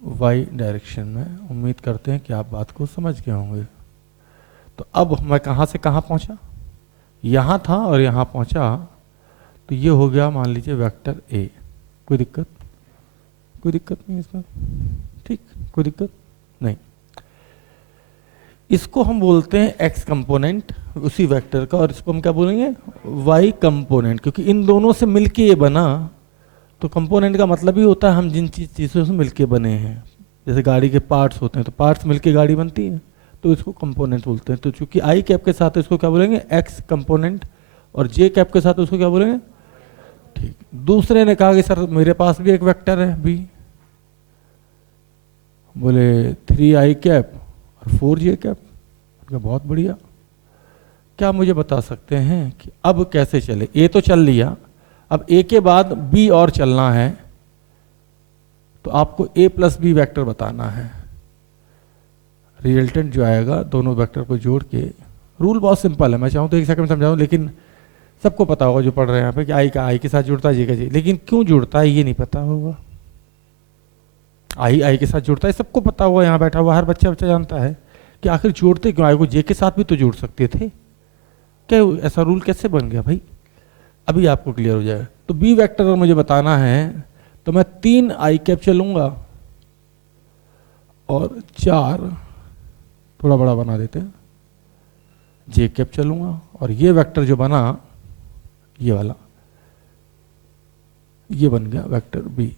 वाई डायरेक्शन में। उम्मीद करते हैं कि आप बात को समझ गए होंगे। तो अब मैं कहाँ से कहाँ पहुँचा? यहाँ था और यहाँ पहुँचा, तो ये हो गया मान लीजिए वेक्टर ए। कोई दिक्कत? कोई दिक्कत नहीं इसमें, ठीक, कोई दिक्कत नहीं। इसको हम बोलते हैं एक्स कंपोनेंट उसी वेक्टर का, और इसको हम क्या बोलेंगे? वाई कंपोनेंट, क्योंकि इन दोनों से मिलके ये बना। तो कंपोनेंट का मतलब ही होता है हम जिन चीज़ों से मिलके बने हैं। जैसे गाड़ी के पार्ट्स होते हैं, तो पार्ट्स मिलके गाड़ी बनती है, तो इसको कंपोनेंट बोलते हैं। तो चूंकि आई कैप के साथ इसको क्या बोलेंगे? एक्स कंपोनेंट, और जे कैप के साथ उसको क्या बोलेंगे? ठीक। दूसरे ने कहा कि सर मेरे पास भी एक वेक्टर है बी, बोले 3i कैप और 4j कैप। बहुत बढ़िया। क्या मुझे बता सकते हैं कि अब कैसे चले? ए तो चल लिया, अब ए के बाद बी और चलना है, तो आपको ए प्लस बी वैक्टर बताना है। रिजल्टेंट जो आएगा दोनों वेक्टर को जोड़ के, रूल बहुत सिंपल है, मैं चाहूँ तो एक सेकंड समझाऊँ, लेकिन सबको पता होगा जो पढ़ रहे हैं यहाँ पे कि आई का आई के साथ जुड़ता है, जे का जे, लेकिन क्यों जुड़ता है ये नहीं पता होगा। आई के साथ जुड़ता है सबको पता होगा, यहाँ बैठा हुआ हर बच्चा जानता है कि आखिर जोड़ते क्यों? आई को जे के साथ भी तो जोड़ सकते थे, क्या ऐसा रूल कैसे बन गया भाई? अभी आपको क्लियर हो जाएगा। तो बी वेक्टर अगर मुझे बताना है तो मैं 3i कैप चलूंगा और 4 थोड़ा बड़ा बना देते हैं जे कैप चलूंगा, और ये वेक्टर जो बना ये वाला, ये बन गया वेक्टर बी।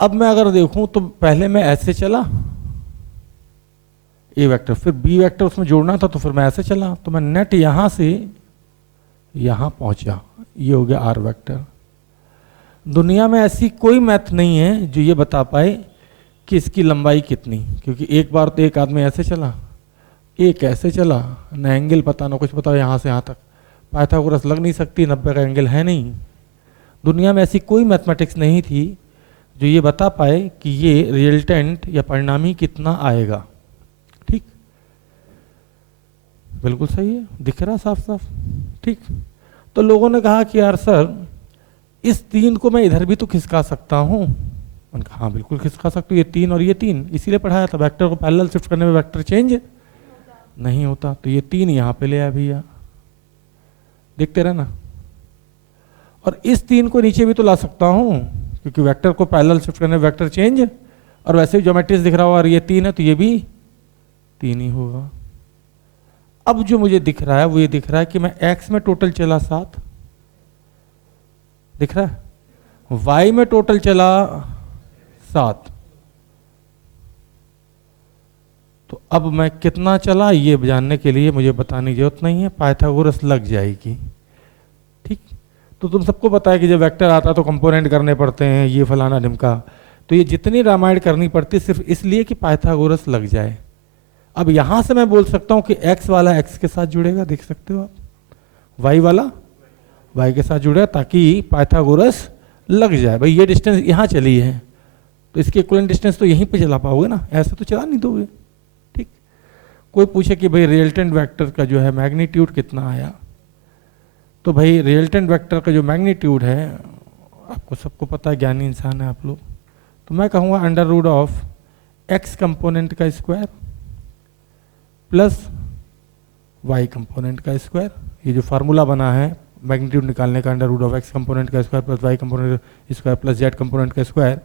अब मैं अगर देखूं तो पहले मैं ऐसे चला ए वेक्टर, फिर बी वेक्टर उसमें जोड़ना था, तो फिर मैं ऐसे चला, तो मैं नेट यहां से यहां पहुंचा, ये हो गया आर वेक्टर। दुनिया में ऐसी कोई मैथ नहीं है जो ये बता पाए कि इसकी लंबाई कितनी, क्योंकि एक बार तो एक आदमी ऐसे चला, एक ऐसे चला, न एंगल पता न कुछ पता, यहाँ से यहाँ तक पाइथागोरस लग नहीं सकती, 90 का एंगल है नहीं। दुनिया में ऐसी कोई मैथमेटिक्स नहीं थी जो ये बता पाए कि ये रिजल्टेंट या परिणामी कितना आएगा। ठीक, बिल्कुल सही है, दिख रहा साफ साफ, ठीक। तो लोगों ने कहा कि यार सर इस 3 को मैं इधर भी तो खिसका सकता हूँ। मैंने कहा हाँ बिल्कुल खिसका सकते हो, ये 3 और ये 3, इसीलिए पढ़ाया था वेक्टर को पैरेलल शिफ्ट करने में वेक्टर चेंज नहीं होता, तो ये 3 यहाँ पे ले आया भैया, देखते रहना। और इस 3 को नीचे भी तो ला सकता हूँ, क्योंकि वेक्टर को पैरेलल शिफ्ट करने में वेक्टर चेंज, और वैसे भी ज्योमेट्री दिख रहा होगा, और ये 3 है तो ये भी 3 ही होगा। अब जो मुझे दिख रहा है वो ये दिख रहा है कि मैं x में टोटल चला 7, दिख रहा है, y में टोटल चला 7। तो अब मैं कितना चला ये जानने के लिए मुझे बताने की जरूरत नहीं है, पाइथागोरस लग जाएगी। ठीक, तो तुम सबको पता है कि जब वेक्टर आता है तो कंपोनेंट करने पड़ते हैं, ये फलाना ढिमका। तो ये जितनी रामायण करनी पड़ती सिर्फ इसलिए कि पाइथागोरस लग जाए। अब यहां से मैं बोल सकता हूं कि x वाला x के साथ जुड़ेगा, देख सकते हो आप, y वाला y के साथ जुड़ेगा ताकि पाइथागोरस लग जाए। भाई ये डिस्टेंस यहां चली है तो इसके इक्विवेलेंट डिस्टेंस तो यहीं पे चला पाओगे ना, ऐसे तो चला नहीं दोगे। ठीक, कोई पूछे कि भाई रिजल्टेंट वेक्टर का जो है मैग्नीट्यूड कितना आया, तो भाई रिजल्टेंट वेक्टर का जो मैग्नीट्यूड है आपको सबको पता है, ज्ञानी इंसान है आप लोग, तो मैं कहूँगा under root of x component का स्क्वायर प्लस y कंपोनेंट का स्क्वायर। ये जो फार्मूला बना है मैग्नीट्यूड निकालने का, under root of x component का square plus y component square plus z component का स्क्वायर,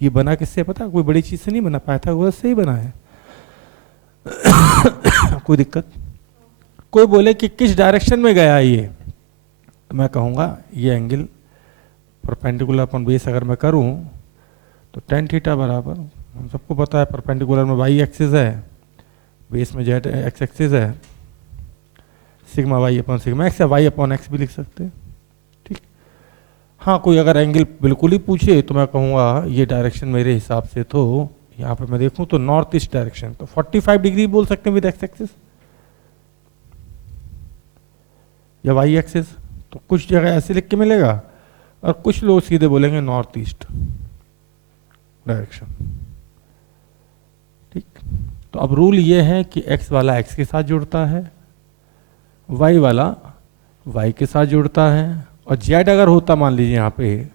ये बना किससे पता? कोई बड़ी चीज़ से नहीं बना, पाइथागोरस से ही बना है। कोई दिक्कत? कोई बोले कि किस डायरेक्शन में गया ये, तो मैं कहूँगा ये एंगल परपेंडिकुलर अपॉन बेस अगर मैं करूँ तो tan थीटा बराबर, हम सबको पता है परपेंडिकुलर में y एक्सिस है, बेस में z x एक्सिस है, sigma y upon sigma x या y अपॉन x भी लिख सकते हैं। ठीक, हाँ कोई अगर एंगल बिल्कुल ही पूछे तो मैं कहूँगा ये डायरेक्शन मेरे हिसाब से तो यहाँ पे मैं देखूँ तो नॉर्थ ईस्ट डायरेक्शन, तो 45 डिग्री बोल सकते हैं विद x एक्सिस या y एक्सिस। तो कुछ जगह ऐसे लिख के मिलेगा और कुछ लोग सीधे बोलेंगे नॉर्थ ईस्ट डायरेक्शन। ठीक, तो अब रूल ये है कि x वाला x के साथ जुड़ता है, y वाला y के साथ जुड़ता है, और z अगर होता मान लीजिए यहाँ पे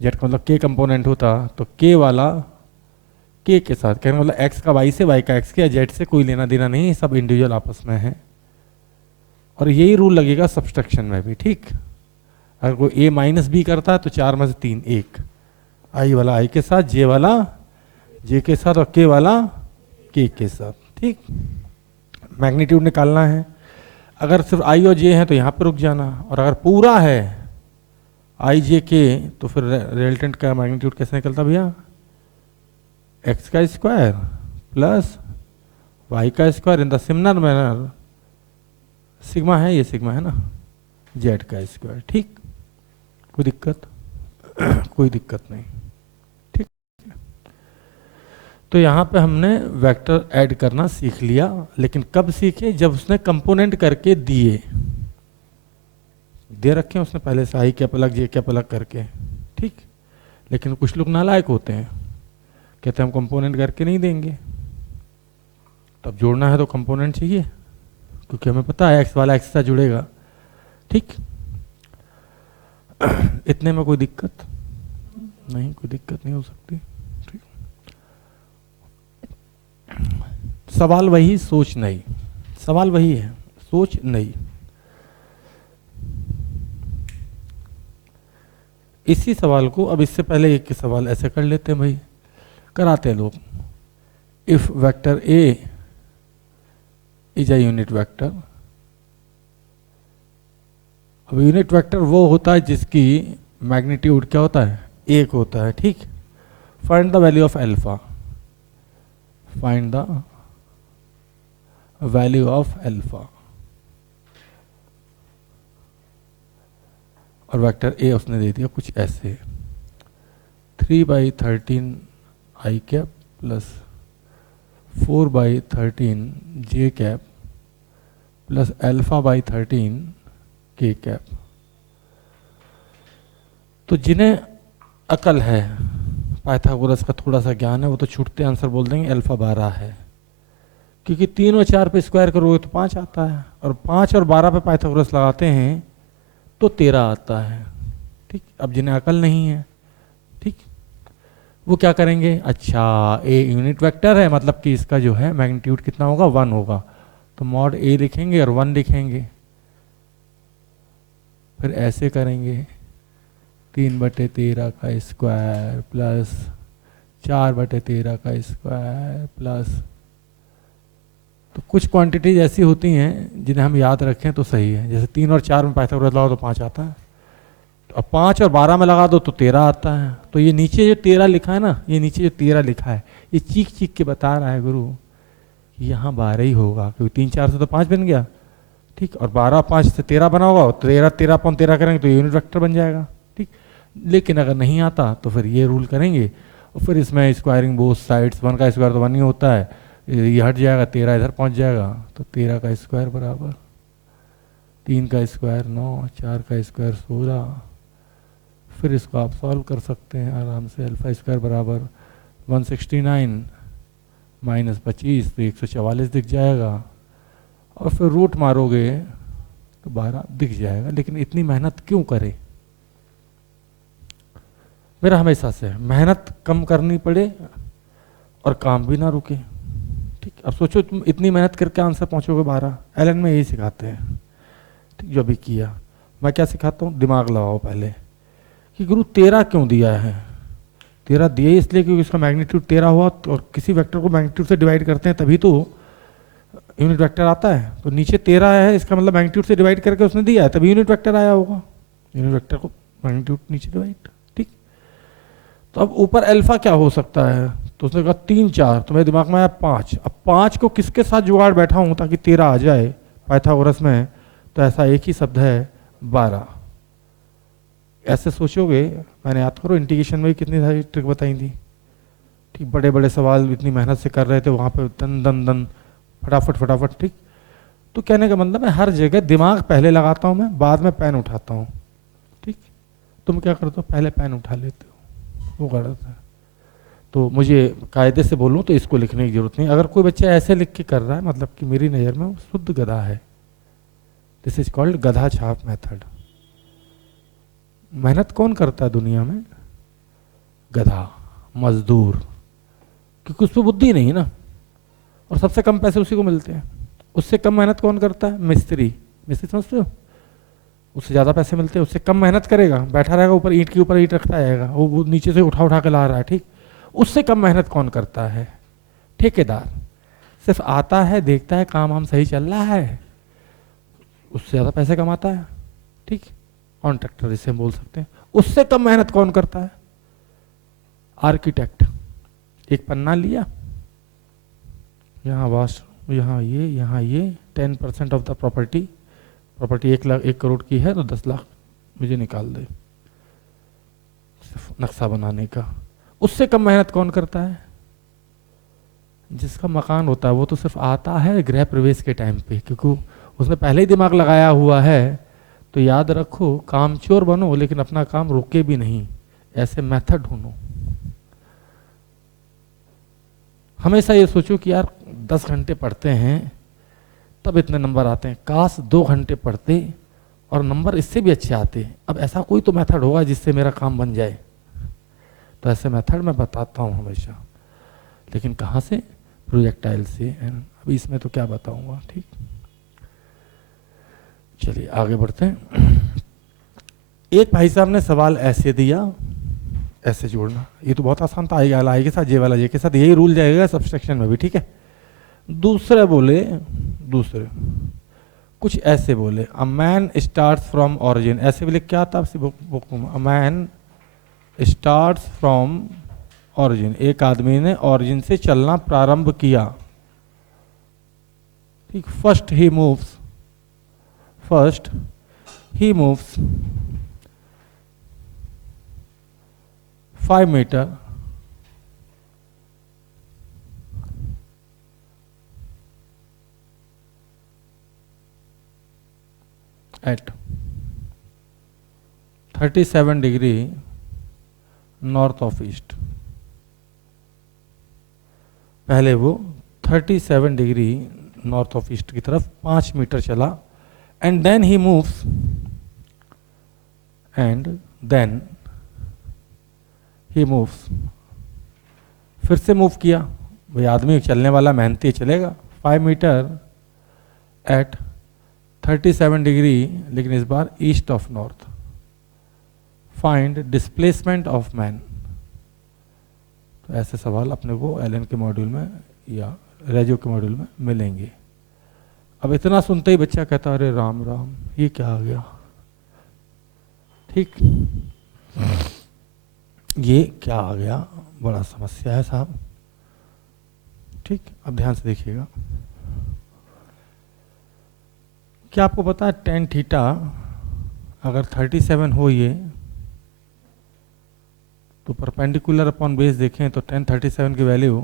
z का मतलब k कंपोनेंट होता तो k वाला k के साथ, कहने मतलब x का y से, y का x के, या z से कोई लेना देना नहीं, सब इंडिविजुअल आपस में है। और यही रूल लगेगा सब्सट्रैक्शन में भी। ठीक, अगर कोई a माइनस बी करता है तो 4 में से 3 1, i वाला i के साथ, j वाला j के साथ और k वाला k के साथ। ठीक, मैग्नीट्यूड निकालना है, अगर सिर्फ i और j है तो यहाँ पे रुक जाना, और अगर पूरा है i j k तो फिर रिजल्टेंट का मैग्नीट्यूड कैसे निकलता भैया? x का स्क्वायर प्लस y का square in the similar manner, sigma है, ये सिग्मा है ना, z का स्क्वायर। ठीक, कोई दिक्कत? कोई दिक्कत नहीं। ठीक, तो यहाँ पे हमने वेक्टर ऐड करना सीख लिया, लेकिन कब सीखे? जब उसने कंपोनेंट करके दिए, दे रखे हैं उसने पहले से आई कैप अलग जे कैप अलग करके। ठीक, लेकिन कुछ लोग नालायक होते हैं, कहते हैं हम कंपोनेंट करके नहीं देंगे, तब जोड़ना है तो कंपोनेंट चाहिए, क्योंकि हमें पता है x वाला x से जुड़ेगा। ठीक, इतने में कोई दिक्कत नहीं, कोई दिक्कत नहीं हो सकती। ठीक, सवाल वही, सोच नहीं, सवाल वही है, सोच नहीं। इसी सवाल को अब इससे पहले एक सवाल ऐसे कर लेते हैं भाई, कराते हैं लोग। If vector a is a unit vector, अब यूनिट वेक्टर वो होता है जिसकी मैग्नीट्यूड क्या होता है? 1 होता है। ठीक, find the value of alpha, find the value of alpha, और वेक्टर ए उसने दे दिया कुछ ऐसे 3/13 आई कैप प्लस 4/13 जे कैप प्लस α/13 के कैप। तो जिन्हें अकल है, पाइथागोरस का थोड़ा सा ज्ञान है, वो तो छूटते आंसर बोल देंगे अल्फा 12 है, क्योंकि 3 और 4 पे स्क्वायर करोगे तो 5 आता है, और 5 और 12 पे पाइथागोरस लगाते हैं तो 13 आता है। ठीक, अब जिन्हें अकल नहीं है, ठीक, वो क्या करेंगे? अच्छा, ए यूनिट वेक्टर है, मतलब कि इसका जो है मैग्नीट्यूड कितना होगा? 1 होगा, तो मॉड ए लिखेंगे और 1 लिखेंगे, फिर ऐसे करेंगे 3/13 का स्क्वायर प्लस 4/13 का स्क्वायर प्लस, तो कुछ क्वांटिटीज ऐसी होती हैं जिन्हें हम याद रखें तो सही है, जैसे 3 और 4 में पाइथागोरस लगाओ तो 5 आता है, अब 5 और 12 में लगा दो तो 13 आता है। तो ये नीचे जो 13 लिखा है ना, ये नीचे जो 13 लिखा है, ये चीख चीख के बता रहा है गुरु यहाँ 12 ही होगा, क्योंकि 3 4 से तो 5 बन गया, ठीक। और 12 5 से 13 बना होगा, 13 13 पॉन 13 करेंगे तो यूनिट वेक्टर बन जाएगा, ठीक। लेकिन अगर नहीं आता तो फिर ये रूल करेंगे और फिर इसमें स्क्वायरिंग बोथ साइड्स, 1 का स्क्वायर तो 1 ही होता है, ये हट जाएगा, 13 इधर पहुंच जाएगा, तो 13 का स्क्वायर बराबर 3 का स्क्वायर 9, 4 का स्क्वायर 16। फिर इसको आप सॉल्व कर सकते हैं आराम से। अल्फा स्क्वायर बराबर 169 माइनस 25 तो 144 दिख जाएगा, और फिर रूट मारोगे तो 12 दिख जाएगा। लेकिन इतनी मेहनत क्यों करें? मेरा हमेशा से मेहनत कम करनी पड़े और काम भी ना रुके, ठीक। अब सोचो तुम इतनी मेहनत करके आंसर पहुंचोगे 12, एलन में यही सिखाते हैं, ठीक। जो अभी किया मैं क्या सिखाता हूँ, दिमाग लगाओ पहले कि गुरु 13 क्यों दिया है। 13 दिया इसलिए क्योंकि इसका मैग्नीट्यूड 13 हुआ, और किसी वेक्टर को मैग्नीट्यूड से डिवाइड करते हैं तभी तो यूनिट वेक्टर आता है। तो नीचे 13 है, इसका मतलब मैग्नीट्यूड से डिवाइड करके उसने दिया है, तभी यूनिट वेक्टर आया होगा। यूनिट वेक्टर को मैग्नीट्यूड नीचे डिवाइड, ठीक। तो अब ऊपर अल्फा क्या हो सकता है, तो उसने कहा 3 4, तो मेरे दिमाग में आया 5। अब 5 को किसके साथ जुगाड़ बैठा हूँ ताकि 13 आ जाए पाइथागोरस में, तो ऐसा एक ही शब्द है 12। ऐसे सोचोगे, मैंने याद करो इंटीग्रेशन में भी कितनी सारी ट्रिक बताई थी, ठीक। बड़े बड़े सवाल इतनी मेहनत से कर रहे थे, वहाँ पे दन दन दन फटाफट फटाफट, ठीक। तो कहने का मतलब है हर जगह दिमाग पहले लगाता हूँ मैं, बाद में पेन उठाता हूँ, ठीक। तुम क्या करते हो, पहले पेन उठा लेते हो, वो गलत है। तो मुझे कायदे से बोलूँ तो इसको लिखने की जरूरत नहीं। अगर कोई बच्चा ऐसे लिख के कर रहा है, मतलब कि मेरी नज़र में वो शुद्ध गधा है। दिस इज कॉल्ड गधा छाप मेथड। मेहनत कौन करता है दुनिया में? गधा, मजदूर, क्योंकि उस पर बुद्धि नहीं ना, और सबसे कम पैसे उसी को मिलते हैं। उससे कम मेहनत कौन करता है? मिस्त्री। मिस्त्री समझते हो, उससे ज़्यादा पैसे मिलते हैं, उससे कम मेहनत करेगा, बैठा रहेगा ऊपर ईंट के ऊपर ईंट रखता रहेगा, वो नीचे से उठा उठा के ला रहा है, ठीक। उससे कम मेहनत कौन करता है? ठेकेदार। सिर्फ आता है, देखता है काम हम सही चल रहा है, उससे ज़्यादा पैसे कमाता है, ठीक। कॉन्ट्रैक्टर जिसे हम बोल सकते हैं। उससे कम मेहनत कौन करता है? आर्किटेक्ट। एक पन्ना लिया, यहाँ वाशरूम, यहाँ ये 10% ऑफ द प्रॉपर्टी 1 करोड़ की है तो 10 लाख मुझे निकाल दे, सिर्फ नक्शा बनाने का। उससे कम मेहनत कौन करता है? जिसका मकान होता है, वो तो सिर्फ आता है गृह प्रवेश के टाइम पे, क्योंकि उसने पहले ही दिमाग लगाया हुआ है। तो याद रखो, कामचोर बनो लेकिन अपना काम रुके भी नहीं, ऐसे मेथड ढूंढो। हमेशा ये सोचो कि यार 10 घंटे पढ़ते हैं तब इतने नंबर आते हैं, काश 2 घंटे पढ़ते और नंबर इससे भी अच्छे आते। अब ऐसा कोई तो मेथड होगा जिससे मेरा काम बन जाए। तो ऐसे मेथड मैं बताता हूँ हमेशा, लेकिन कहाँ से? प्रोजेक्टाइल से। अभी इसमें तो क्या बताऊंगा, ठीक। चलिए आगे बढ़ते हैं। एक भाई साहब ने सवाल ऐसे दिया, ऐसे जोड़ना, ये तो बहुत आसान था, आई के साथ जे वाला जे के साथ, यही रूल जाएगा सब्सट्रैक्शन में भी, ठीक है। दूसरे कुछ ऐसे बोले, a man starts from origin, ऐसे भी लिख क्या आता है बुक में, a man starts from origin, एक आदमी ने ऑरिजिन से चलना प्रारंभ किया, ठीक। First he moves 5 meter at 37 degree north of east. पहले वो 37 डिग्री नॉर्थ ऑफ ईस्ट की तरफ 5 मीटर चला, एंड देन ही मूव्स, फिर से मूव किया। भाई आदमी चलने वाला मेहनती चलेगा, 5 मीटर एट 37 डिग्री, लेकिन इस बार east of north. Find displacement of man. तो ऐसे सवाल अपने को एलन के मॉड्यूल में या रेजो के मॉड्यूल में मिलेंगे। अब इतना सुनते ही बच्चा कहता अरे राम राम ये क्या आ गया, ठीक, ये क्या आ गया, बड़ा समस्या है साहब। ठीक, अब ध्यान से देखिएगा। क्या आपको पता है टेन थीटा अगर 37 हो ये, तो परपेंडिकुलर अपॉन बेस देखें तो टेन 37 की वैल्यू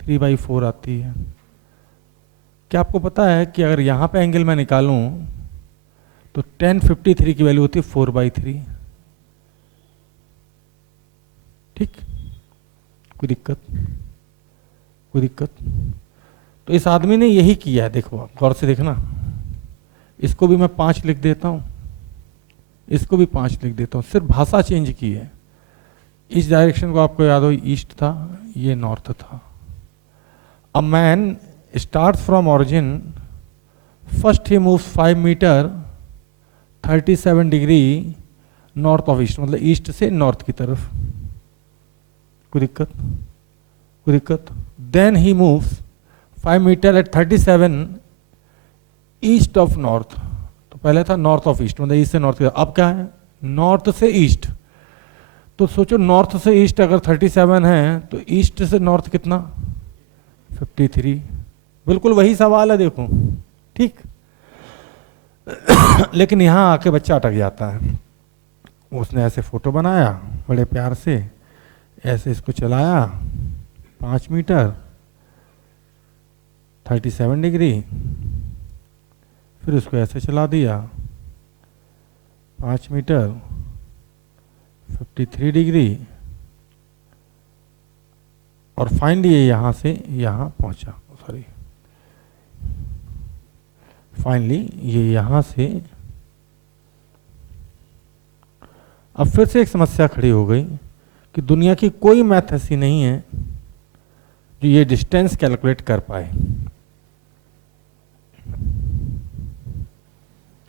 3/4 आती है। क्या आपको पता है कि अगर यहाँ पे एंगल मैं निकालूं तो टेन 53 की वैल्यू होती है 4/3। ठीक, कोई दिक्कत? कोई दिक्कत? तो इस आदमी ने यही किया है, देखो गौर से देखना। इसको भी मैं 5 लिख देता हूँ, इसको भी 5 लिख देता हूँ, सिर्फ भाषा चेंज की है। इस डायरेक्शन को आपको याद हो ईस्ट था, ये नॉर्थ था। A man starts from origin, first he moves 5 meter 37 degree north of east, मतलब ईस्ट से नॉर्थ की तरफ। कोई दिक्कत? कोई दिक्कत? Then he moves 5 meter at 37 east of north. तो पहले था नॉर्थ ऑफ ईस्ट, मतलब ईस्ट से नॉर्थ की तरफ। अब क्या है? नॉर्थ से ईस्ट। तो सोचो नॉर्थ से ईस्ट अगर 37 है तो ईस्ट से नॉर्थ कितना? 53। बिल्कुल वही सवाल है, देखो। ठीक, लेकिन यहां आके बच्चा अटक जाता है। उसने ऐसे फोटो बनाया बड़े प्यार से, ऐसे इसको चलाया 5 मीटर 37 डिग्री, फिर उसको ऐसे चला दिया 5 मीटर 53 डिग्री, और फाइनली ये यहाँ से यहाँ पहुँचा। सॉरी, फाइनली ये यहाँ से। अब फिर से एक समस्या खड़ी हो गई कि दुनिया की कोई मैथ ऐसी नहीं है जो ये डिस्टेंस कैलकुलेट कर पाए।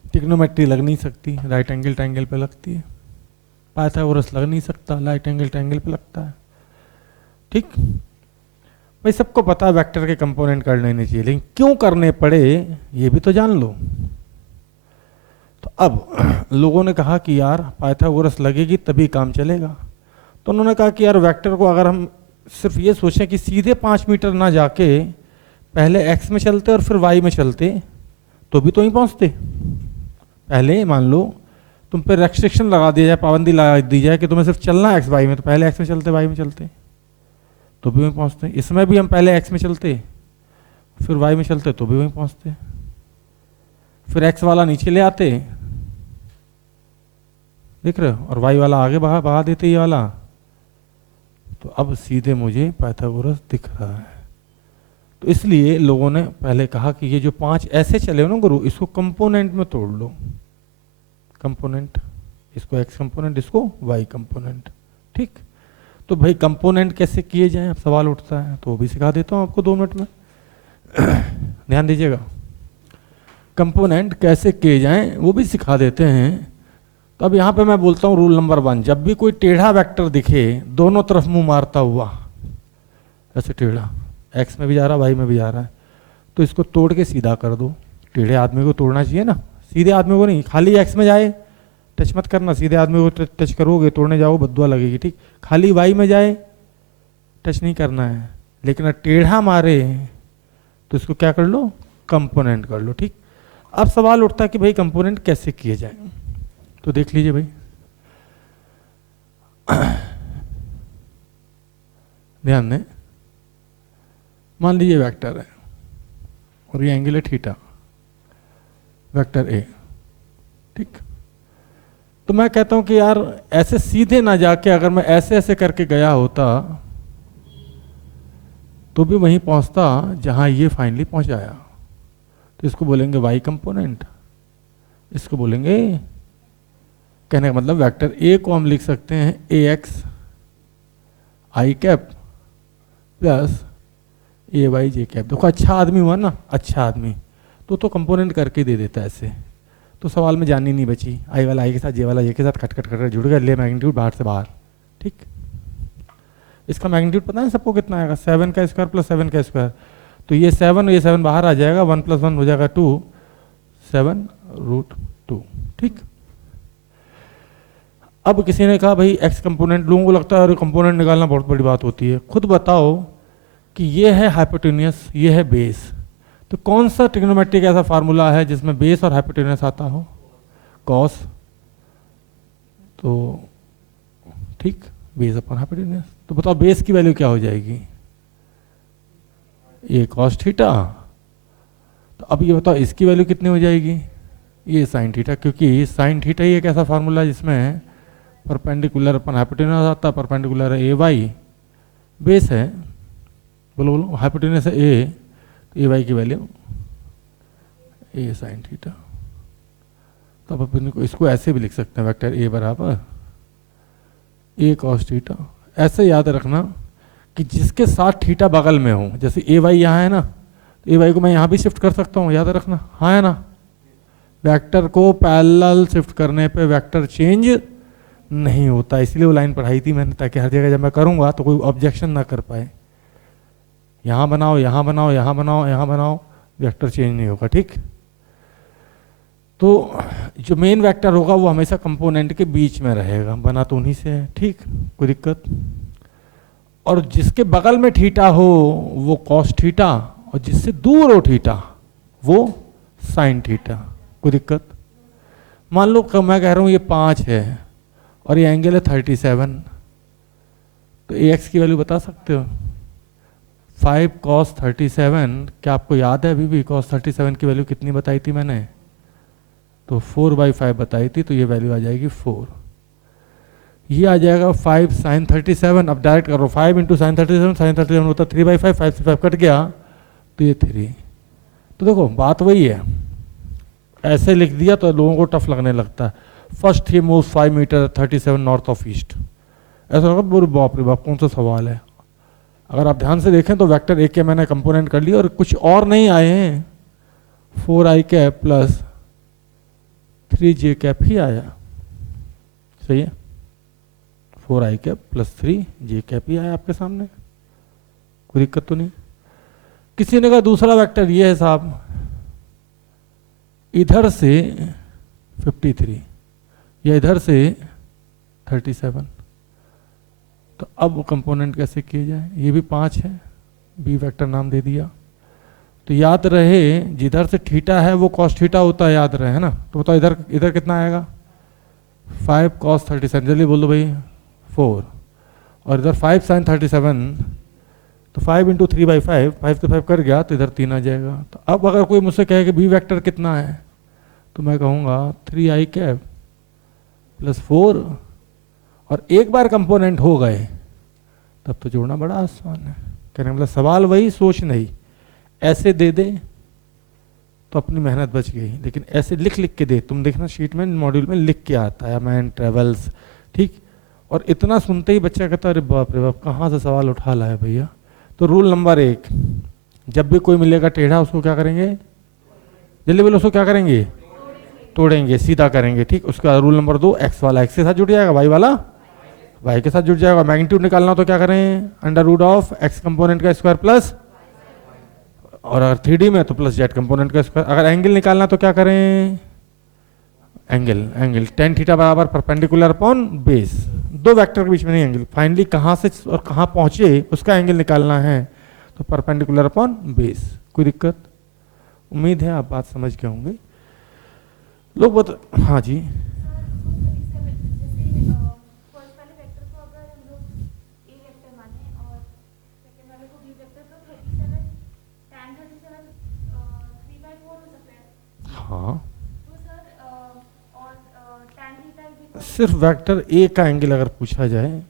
ट्रिग्नोमेट्री लग नहीं सकती, राइट एंगल ट्रायंगल पे लगती है। पाइथागोरस लग नहीं सकता, राइट एंगल ट्रायंगल पे लगता है। ठीक भाई, सबको पता है वेक्टर के कंपोनेंट करने नहीं चाहिए, लेकिन क्यों करने पड़े ये भी तो जान लो। तो अब लोगों ने कहा कि यार पाइथागोरस लगेगी तभी काम चलेगा। तो उन्होंने कहा कि यार वेक्टर को अगर हम सिर्फ ये सोचें कि सीधे 5 मीटर ना जाके पहले x में चलते और फिर y में चलते तो भी तो ही पहुंचते। पहले मान लो तुम पे रेस्ट्रिक्शन लगा दिया जाए, पाबंदी लगा दी जाए कि तुम्हें सिर्फ चलना x y में, तो पहले x में चलते y में चलते तो भी वहीं पहुंचते। इसमें भी हम पहले x में चलते फिर y में चलते तो भी वहीं पहुंचते, फिर x वाला नीचे ले आते, देख रहे हो, और y वाला आगे बढ़ा देते ये वाला, तो अब सीधे मुझे पाइथागोरस दिख रहा है। तो इसलिए लोगों ने पहले कहा कि ये जो 5 ऐसे चले हो ना गुरु, इसको कंपोनेंट में तोड़ लो। कंपोनेंट, इसको x कंपोनेंट, इसको y कंपोनेंट। ठीक, तो भाई कंपोनेंट कैसे किए जाएं, अब सवाल उठता है, तो वो भी सिखा देता हूं आपको 2 मिनट में। ध्यान दीजिएगा, कंपोनेंट कैसे किए जाएं वो भी सिखा देते हैं। तो अब यहाँ पे मैं बोलता हूँ रूल नंबर 1, जब भी कोई टेढ़ा वेक्टर दिखे दोनों तरफ मुंह मारता हुआ, ऐसे टेढ़ा, x में भी जा रहा है y में भी जा रहा है, तो इसको तोड़ के सीधा कर दो। टेढ़े आदमी को तोड़ना चाहिए ना, सीधे आदमी को नहीं। खाली x में जाए टच मत करना, सीधे आदमी को टच करोगे तोड़ने जाओ बद्दुआ लगेगी। ठीक, खाली y में जाए टच नहीं करना है, लेकिन टेढ़ा मारे तो इसको क्या कर लो, कंपोनेंट कर लो। ठीक, अब सवाल उठता है कि भाई कंपोनेंट कैसे किए जाए, तो देख लीजिए भाई, ध्यान दें। मान लीजिए वेक्टर है और ये एंगल है थीटा, वेक्टर ए। ठीक, तो मैं कहता हूं कि यार ऐसे सीधे ना जाके अगर मैं ऐसे ऐसे करके गया होता तो भी वहीं पहुंचता जहां ये फाइनली पहुंचाया। तो इसको बोलेंगे वाई कंपोनेंट, इसको बोलेंगे, कहने का मतलब वेक्टर ए को हम लिख सकते हैं ए एक्स आई कैप प्लस ए वाई जे कैप। देखो अच्छा आदमी हुआ ना, अच्छा आदमी तो कंपोनेंट करके दे देता है ऐसे, तो सवाल में जानी नहीं बची। आई वाला आई के साथ, जे वाला जे के साथ खट खट खट जुड़ गया, ले मैग्नीट्यूड बाहर से बाहर। ठीक, इसका मैग्नीट्यूड पता है सबको कितना आएगा, 7 का स्क्वायर प्लस 7 का स्क्वायर। तो ये 7 और ये 7 बाहर आ जाएगा, 1 + 1 हो जाएगा 2, 7√2। ठीक, अब किसी ने कहा भाई एक्स कंपोनेंट, लोगों को लगता है अरे कंपोनेंट निकालना बहुत बड़ी बात होती है। खुद बताओ कि ये है हाइपोटेन्यूस, ये है बेस, तो कौन सा ट्रिग्नोमेट्रिक ऐसा फार्मूला है जिसमें बेस और हाइपोटेन्यूस आता हो? कॉस, तो ठीक, बेस अपॉन हाइपोटेन्यूस। तो बताओ बेस की वैल्यू क्या हो जाएगी? ये कॉस थीटा। तो अब ये बताओ इसकी वैल्यू कितनी हो जाएगी? ये साइन थीटा, क्योंकि साइन थीटा ही एक ऐसा फार्मूला जिसमें परपेंडिकुलर अपन हाइपोटेन्यूस आता है, परपेंडिकुलर है ए वाई, बेस है, बोलो बोलो, हाइपोटेन्यूस है ए, तो ए वाई की वैल्यू ए साइन थीटा। तो अब अपन इसको ऐसे भी लिख सकते हैं, वेक्टर ए बराबर ए कॉस थीटा। ऐसे याद रखना कि जिसके साथ थीटा बगल में हो, जैसे ए वाई यहाँ है ना, तो ए वाई को मैं यहाँ भी शिफ्ट कर सकता हूँ, याद रखना, हाँ है ना। वेक्टर को पैरेलल शिफ्ट करने पे वेक्टर चेंज नहीं होता, इसलिए वो लाइन पढ़ाई थी मैंने, ताकि हर जगह जब मैं करूँगा तो कोई ऑब्जेक्शन ना कर पाए। यहाँ बनाओ, यहाँ बनाओ, यहाँ बनाओ, यहाँ बनाओ, वेक्टर चेंज नहीं होगा, ठीक। तो जो मेन वेक्टर होगा वो हमेशा कंपोनेंट के बीच में रहेगा, बना तो उन्हीं से है, ठीक, कोई दिक्कत। और जिसके बगल में थीटा हो वो कॉस थीटा, और जिससे दूर हो थीटा वो साइन थीटा, कोई दिक्कत। मान लो मैं कह रहा हूँ ये 5 है और ये एंगल है 37, तो ए एक्स की वैल्यू बता सकते हो? 5 cos 37, क्या आपको याद है अभी भी cos 37 की वैल्यू कितनी बताई थी मैंने? तो 4/5 बताई थी, तो ये वैल्यू आ जाएगी 4। ये आ जाएगा 5 sin 37, अब डायरेक्ट करो 5 इंटू साइन 37, साइन 37 होता 3/5, 5 से 5 कट गया तो ये 3। तो देखो बात वही है, ऐसे लिख दिया तो लोगों को टफ लगने लगता है। First he move 5 meter 37 north of east, ऐसा होगा बोले बाप रे बाप कौन सा सवाल है। अगर आप ध्यान से देखें तो वेक्टर ए के मैंने कंपोनेंट कर लिया और कुछ और नहीं आए हैं, 4i cap plus 3j cap ही आया, सही है, 4i cap plus 3j cap ही आया आपके सामने, कोई दिक्कत तो नहीं। किसी ने कहा दूसरा वेक्टर ये है साहब, इधर से 53 या इधर से 37, तो अब कंपोनेंट कैसे किए जाए? ये भी 5 है, बी वेक्टर नाम दे दिया। तो याद रहे जिधर से थीटा है वो कॉस थीटा होता है, याद रहे है ना। तो बताओ इधर इधर कितना आएगा? 5 cos 37, जल्दी बोल दो भाई 4, और इधर 5 sin 37, तो 5 इंटू 3/5, 5 से 5 कर गया तो इधर 3 आ जाएगा। तो अब अगर कोई मुझसे कहे कि बी वेक्टर कितना है, तो मैं कहूँगा 3i कैप प्लस 4, और एक बार कंपोनेंट हो गए तब तो जोड़ना बड़ा आसान है। कहने मतलब सवाल वही, सोच नहीं, ऐसे दे दे तो अपनी मेहनत बच गई, लेकिन ऐसे लिख लिख के दे, तुम देखना शीट में मॉड्यूल में लिख के आता है मैन ट्रेवल्स, ठीक। और इतना सुनते ही बच्चा कहता है अरे बाप रे बाप कहाँ से सवाल उठा लाया भैया। तो रूल नंबर 1, जब भी कोई मिलेगा टेढ़ा उसको क्या करेंगे? जल्दी बोलो, उसको क्या करेंगे? तोड़ेंगे, सीधा करेंगे, ठीक। उसका रूल नंबर 2, एक्स वाला एक्स के साथ जुड़ जाएगा, वाई वाला वाई के साथ जुड़ जाएगा। मैग्नीट्यूड निकालना तो क्या करें? Under root of X component का स्क्वायर प्लस, और अगर 3D में तो प्लस जेड कंपोनेंट का स्क्वायर। अगर एंगल निकालना तो क्या करें? एंगल tan थीटा बराबर परपेंडिकुलर अपॉन बेस, दो वेक्टर के बीच में नहीं एंगल, फाइनली कहाँ से और कहाँ पहुंचे उसका एंगल निकालना है, तो परपेंडिकुलर अपॉन बेस। कोई दिक्कत? उम्मीद है आप बात समझ गए होंगे लोग। बता, हाँ जी। हाँ, सिर्फ वेक्टर ए का एंगल अगर पूछा जाए,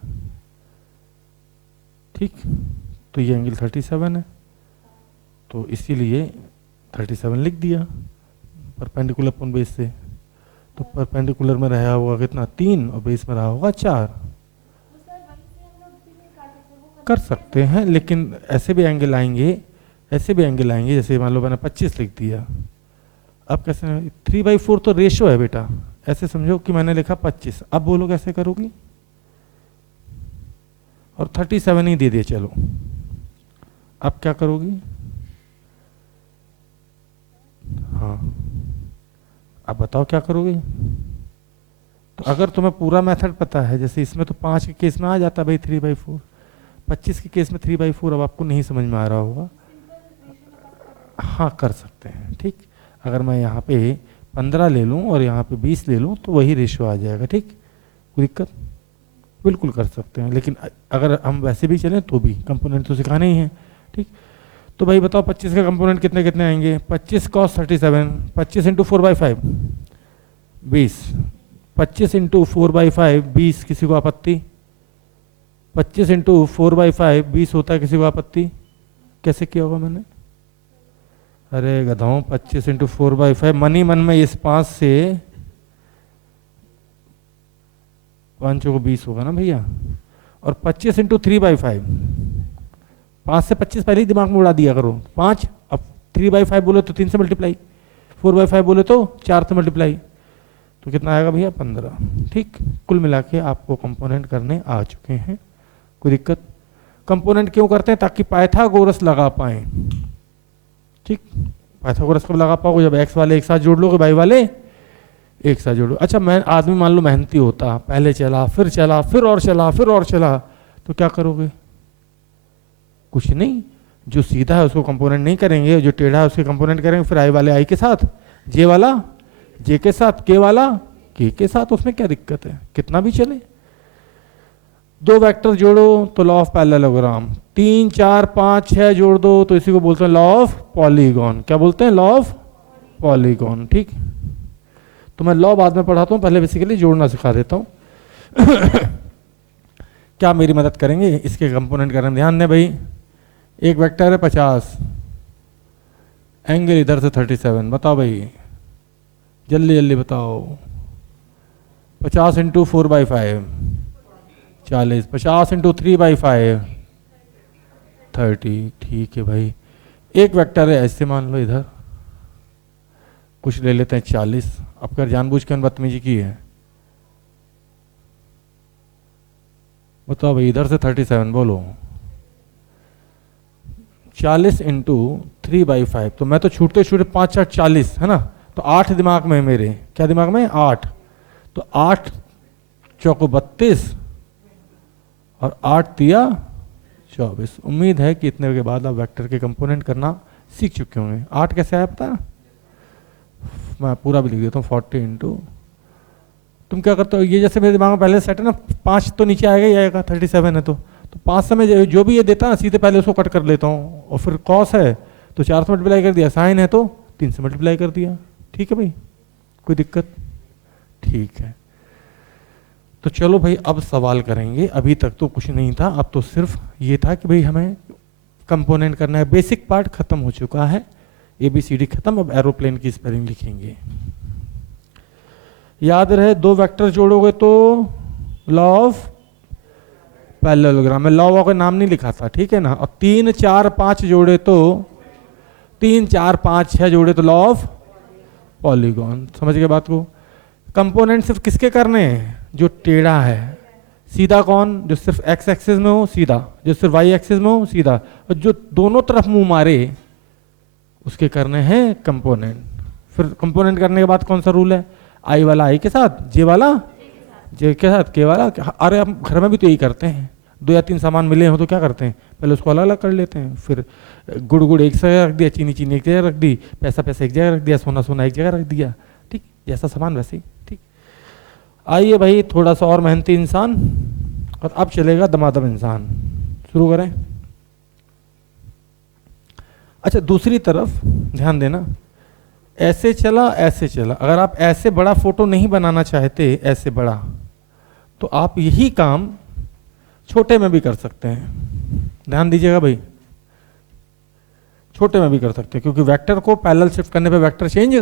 ठीक, तो ये एंगल 37 है, तो इसीलिए 37 लिख दिया परपेंडिकुलर अपॉन बेस से। तो परपेंडिकुलर में रहा होगा कितना? 3, और बेस में रहा होगा 4। कर सकते हैं, लेकिन ऐसे भी एंगल आएंगे, ऐसे भी एंगल आएंगे, जैसे मान लो मैंने 25 लिख दिया। अब कैसे? 3/4 तो रेशो है बेटा, ऐसे समझो कि मैंने लिखा 25, अब बोलो कैसे करोगी? और 37 ही दे दिए, चलो अब क्या करोगी? हाँ अब बताओ क्या करोगे? तो अगर तुम्हें पूरा मेथड पता है, जैसे इसमें तो 5 के केस में आ जाता है भाई 3/4, 25 के केस में 3/4, अब आपको नहीं समझ में आ रहा होगा, हाँ कर सकते हैं, ठीक। अगर मैं यहाँ पे 15 ले लूँ और यहाँ पे 20 ले लूँ तो वही रेशियो आ जाएगा, ठीक, कोई दिक्कत, बिल्कुल कर सकते हैं। लेकिन अगर हम वैसे भी चलें तो भी कंपोनेंट तो सिखाने ही हैं, ठीक। तो भाई बताओ 25 के कंपोनेंट कितने कितने आएंगे, 25 cos 37, 25 इंटू 4/5 20, 25 इंटू 4/5 20, किसी को आपत्ति, 25 इंटू 4/5 20 होता है, किसी को आपत्ति, कैसे किया होगा मैंने, अरे गधाओं 25 इंटू 4/5 मनी मन में इस 5 से 5 को 20 होगा ना भैया, और 25 इंटू 3/5, 5 से 25 पहले ही दिमाग में उड़ा दिया करो, 5, अब 3/5 बोले तो 3 से मल्टीप्लाई, 4/5 बोले तो 4 से मल्टीप्लाई, तो कितना आएगा भैया 15, ठीक। कुल मिला के आपको कंपोनेंट करने आ चुके हैं, कोई दिक्कत। कंपोनेंट क्यों करते हैं, ताकि पाइथागोरस लगा पाएं, ठीक। पाइथागोरस कब लगा पाओगे, जब एक्स वाले एक साथ जोड़ लोगे, वाई वाले एक साथ जोड़ो। अच्छा मैं आदमी मान लो मेहनती होता, पहले चला फिर चला फिर और चला फिर और चला, तो क्या करोगे, कुछ नहीं, जो सीधा है उसको कंपोनेंट नहीं करेंगे, जो टेढ़ा है उसके कंपोनेंट करेंगे, फिर आई वाले आई के साथ, जे वाला जे के साथ, के वाला के साथ, उसमें क्या दिक्कत है, कितना भी चले। 2 वेक्टर जोड़ो तो लॉ ऑफ पैरेललोग्राम, 3 4 5 6 जोड़ दो तो इसी को बोलते हैं लॉ ऑफ पॉलीगॉन, क्या बोलते हैं, लॉ ऑफ पॉलीगॉन, ठीक। तो मैं लॉ बाद में पढ़ाता हूँ, पहले बेसिकली जोड़ना सिखा देता हूँ। क्या मेरी मदद करेंगे इसके कंपोनेंट करने में, ध्यान दें भाई, एक वेक्टर है 50, एंगल इधर से 37, बताओ भाई जल्दी जल्दी बताओ, 50 इंटू 4/5 40, 50 इंटू 3/5 30, ठीक है भाई। एक वेक्टर है ऐसे मान लो इधर, कुछ ले लेते हैं 40, अब कर जानबूझ के बदतमीजी की है, बताओ भाई इधर से 37 बोलो, 40 इंटू 3/5, तो मैं तो छूटते छूटे 5 4 40 है ना, तो 8 दिमाग में है मेरे, क्या दिमाग में 8, तो 8 चौको 32 और 8 तिया 24। उम्मीद है कि इतने के बाद आप वेक्टर के कंपोनेंट करना सीख चुके होंगे। 8 कैसे आया पता, मैं पूरा भी लिख देता हूँ, 40 इंटू, तुम क्या करते हो, ये जैसे मेरे दिमाग में पहले सेट है ना, 5 तो नीचे आएगा ही आएगा, 37 है तो 5 से मैं जो भी ये देता ना सीधे पहले उसको कट कर लेता हूँ, और फिर कॉस है तो 4 से मल्टीप्लाई कर दिया, साइन है तो 3 से मल्टीप्लाई कर दिया, ठीक है भाई, कोई दिक्कत, ठीक है। तो चलो भाई अब सवाल करेंगे, अभी तक तो कुछ नहीं था, अब तो सिर्फ ये था कि भाई हमें कंपोनेंट करना है, बेसिक पार्ट खत्म हो चुका है, ABCD खत्म, अब एरोप्लेन की स्पेलिंग लिखेंगे। याद रहे 2 वेक्टर जोड़ोगे तो लॉ ऑफ पैरेललोग्राम में, लॉ का नाम नहीं लिखा था, ठीक है ना, और 3 4 5 जोड़े तो 3 4 5 6 जोड़े तो लॉ ऑफ पॉलीगॉन, समझ गए बात को। कंपोनेंट सिर्फ किसके करने हैं, जो टेढ़ा है, सीधा कौन, जो सिर्फ एक्स एक्सिस में हो सीधा, जो सिर्फ वाई एक्सिस में हो सीधा, और जो दोनों तरफ मुंह मारे उसके करने हैं कंपोनेंट। फिर कंपोनेंट करने के बाद कौन सा रूल है, आई वाला आई के साथ, जे वाला जे के साथ, के वाला, अरे हम घर में भी तो यही करते हैं, 2 या 3 सामान मिले हो तो क्या करते हैं, पहले उसको अलग अलग कर लेते हैं, फिर गुड़ गुड़ एक जगह रख दिया, चीनी चीनी एक जगह रख दी, पैसा पैसा एक जगह रख दिया, सोना सोना एक जगह रख दिया, ठीक, जैसा सामान वैसे ही, ठीक। आइए भाई थोड़ा सा और मेहनती इंसान, और अब चलेगा दमादम इंसान, शुरू करें। अच्छा दूसरी तरफ ध्यान देना, ऐसे चला ऐसे चला, अगर आप ऐसे बड़ा फोटो नहीं बनाना चाहते, ऐसे बड़ा, तो आप यही काम छोटे में भी कर सकते हैं, ध्यान दीजिएगा भाई, छोटे में भी कर सकते हैं, क्योंकि वेक्टर को पैरेलल शिफ्ट करने पे वेक्टर चेंज,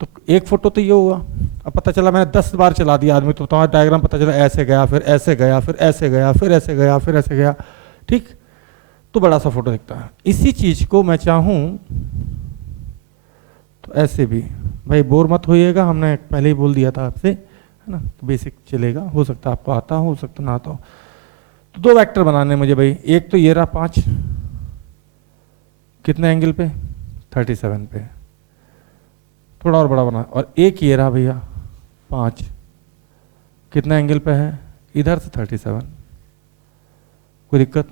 तो एक फोटो तो ये हुआ, अब पता चला मैंने 10 बार चला दिया आदमी, तो तुम्हारा डायग्राम पता चला ऐसे गया फिर ऐसे गया फिर ऐसे गया फिर ऐसे गया फिर ऐसे गया, ठीक, तो बड़ा सा फोटो दिखता है। इसी चीज को मैं चाहूं तो ऐसे भी, भाई बोर मत होइएगा, हमने पहले ही बोल दिया था आपसे, है ना, तो बेसिक चलेगा, हो सकता है आपको आता हो सकता ना आता हो। तो 2 वेक्टर बनाने मुझे भाई, एक तो ये रहा 5, कितने एंगल पे 37 पे, थोड़ा और बड़ा बना, और एक ये रहा भैया 5, कितना एंगल पे है, इधर से 37, कोई दिक्कत।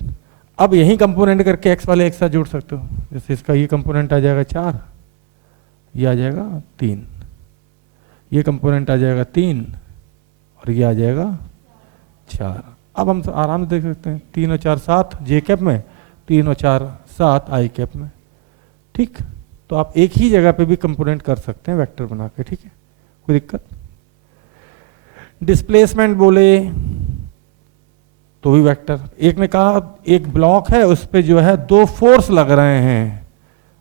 अब यही कंपोनेंट करके x वाले एक साथ जोड़ सकते हो, जैसे इसका ये कंपोनेंट आ जाएगा 4, ये आ जाएगा 3, ये कंपोनेंट आ जाएगा 3 और ये आ जाएगा 4। अब हम आराम से देख सकते हैं 3 और 4 7 जे कैप में, 3 और 4 7 आई कैप में, ठीक। तो आप एक ही जगह पे भी कंपोनेंट कर सकते हैं वेक्टर बना के, ठीक है, कोई दिक्कत। डिस्प्लेसमेंट बोले तो भी वेक्टर। एक ने कहा एक ब्लॉक है उस पे जो है 2 फोर्स लग रहे हैं,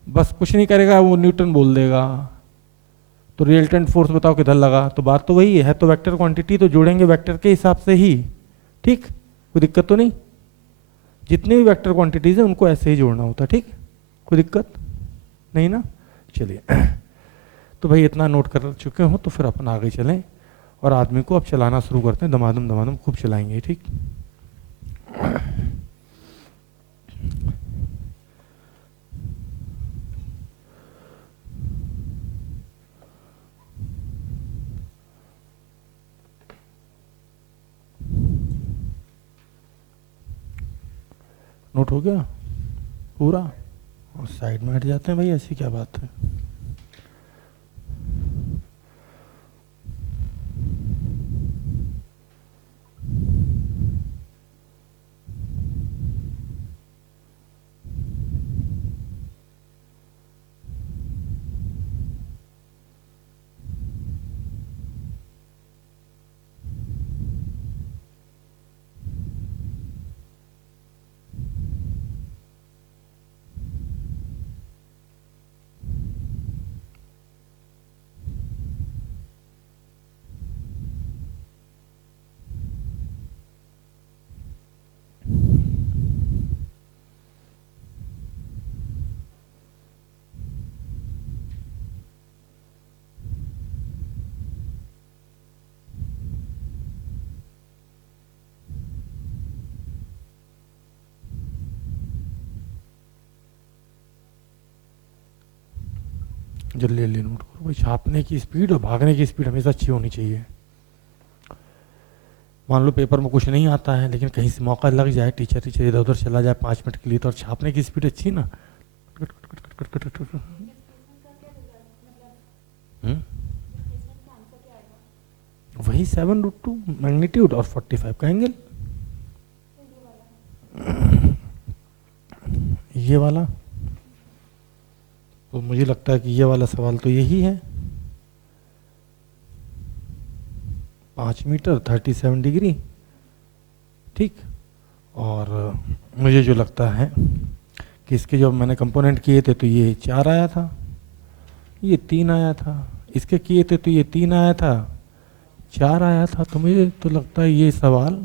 बस कुछ नहीं करेगा वो न्यूटन बोल देगा, तो रिजल्टेंट फोर्स बताओ किधर लगा, तो बात तो वही है तो वेक्टर क्वांटिटी तो जोड़ेंगे वेक्टर के हिसाब से ही, ठीक, कोई दिक्कत तो नहीं। जितने भी वेक्टर क्वांटिटीज है उनको ऐसे ही जोड़ना होता है, ठीक, कोई दिक्कत नहीं ना। चलिए तो भाई इतना नोट कर चुके हो तो फिर अपन आगे चलें और आदमी को अब चलाना शुरू करते हैं, दमादम दमादम खूब चलाएंगे, ठीक। नोट हो गया पूरा, और साइड में हट जाते हैं भाई, ऐसी क्या बात है। जल्दी जल्दी नोट करो भाई, छापने की स्पीड और भागने की स्पीड हमेशा अच्छी होनी चाहिए। मान लो पेपर में कुछ नहीं आता है लेकिन कहीं से मौका लग जाए, टीचर इधर उधर चला जाए 5 मिनट के लिए, तो और छापने की स्पीड अच्छी ना। वही 7√2 मैग्नीट्यूड और 45 का एंगल, ये वाला। तो मुझे लगता है कि ये वाला सवाल तो यही है, 5 मीटर 37 डिग्री, ठीक। और मुझे जो लगता है कि इसके जब मैंने कंपोनेंट किए थे तो ये 4 आया था, ये 3 आया था, इसके किए थे तो ये 3 आया था, 4 आया था। तो मुझे तो लगता है ये सवाल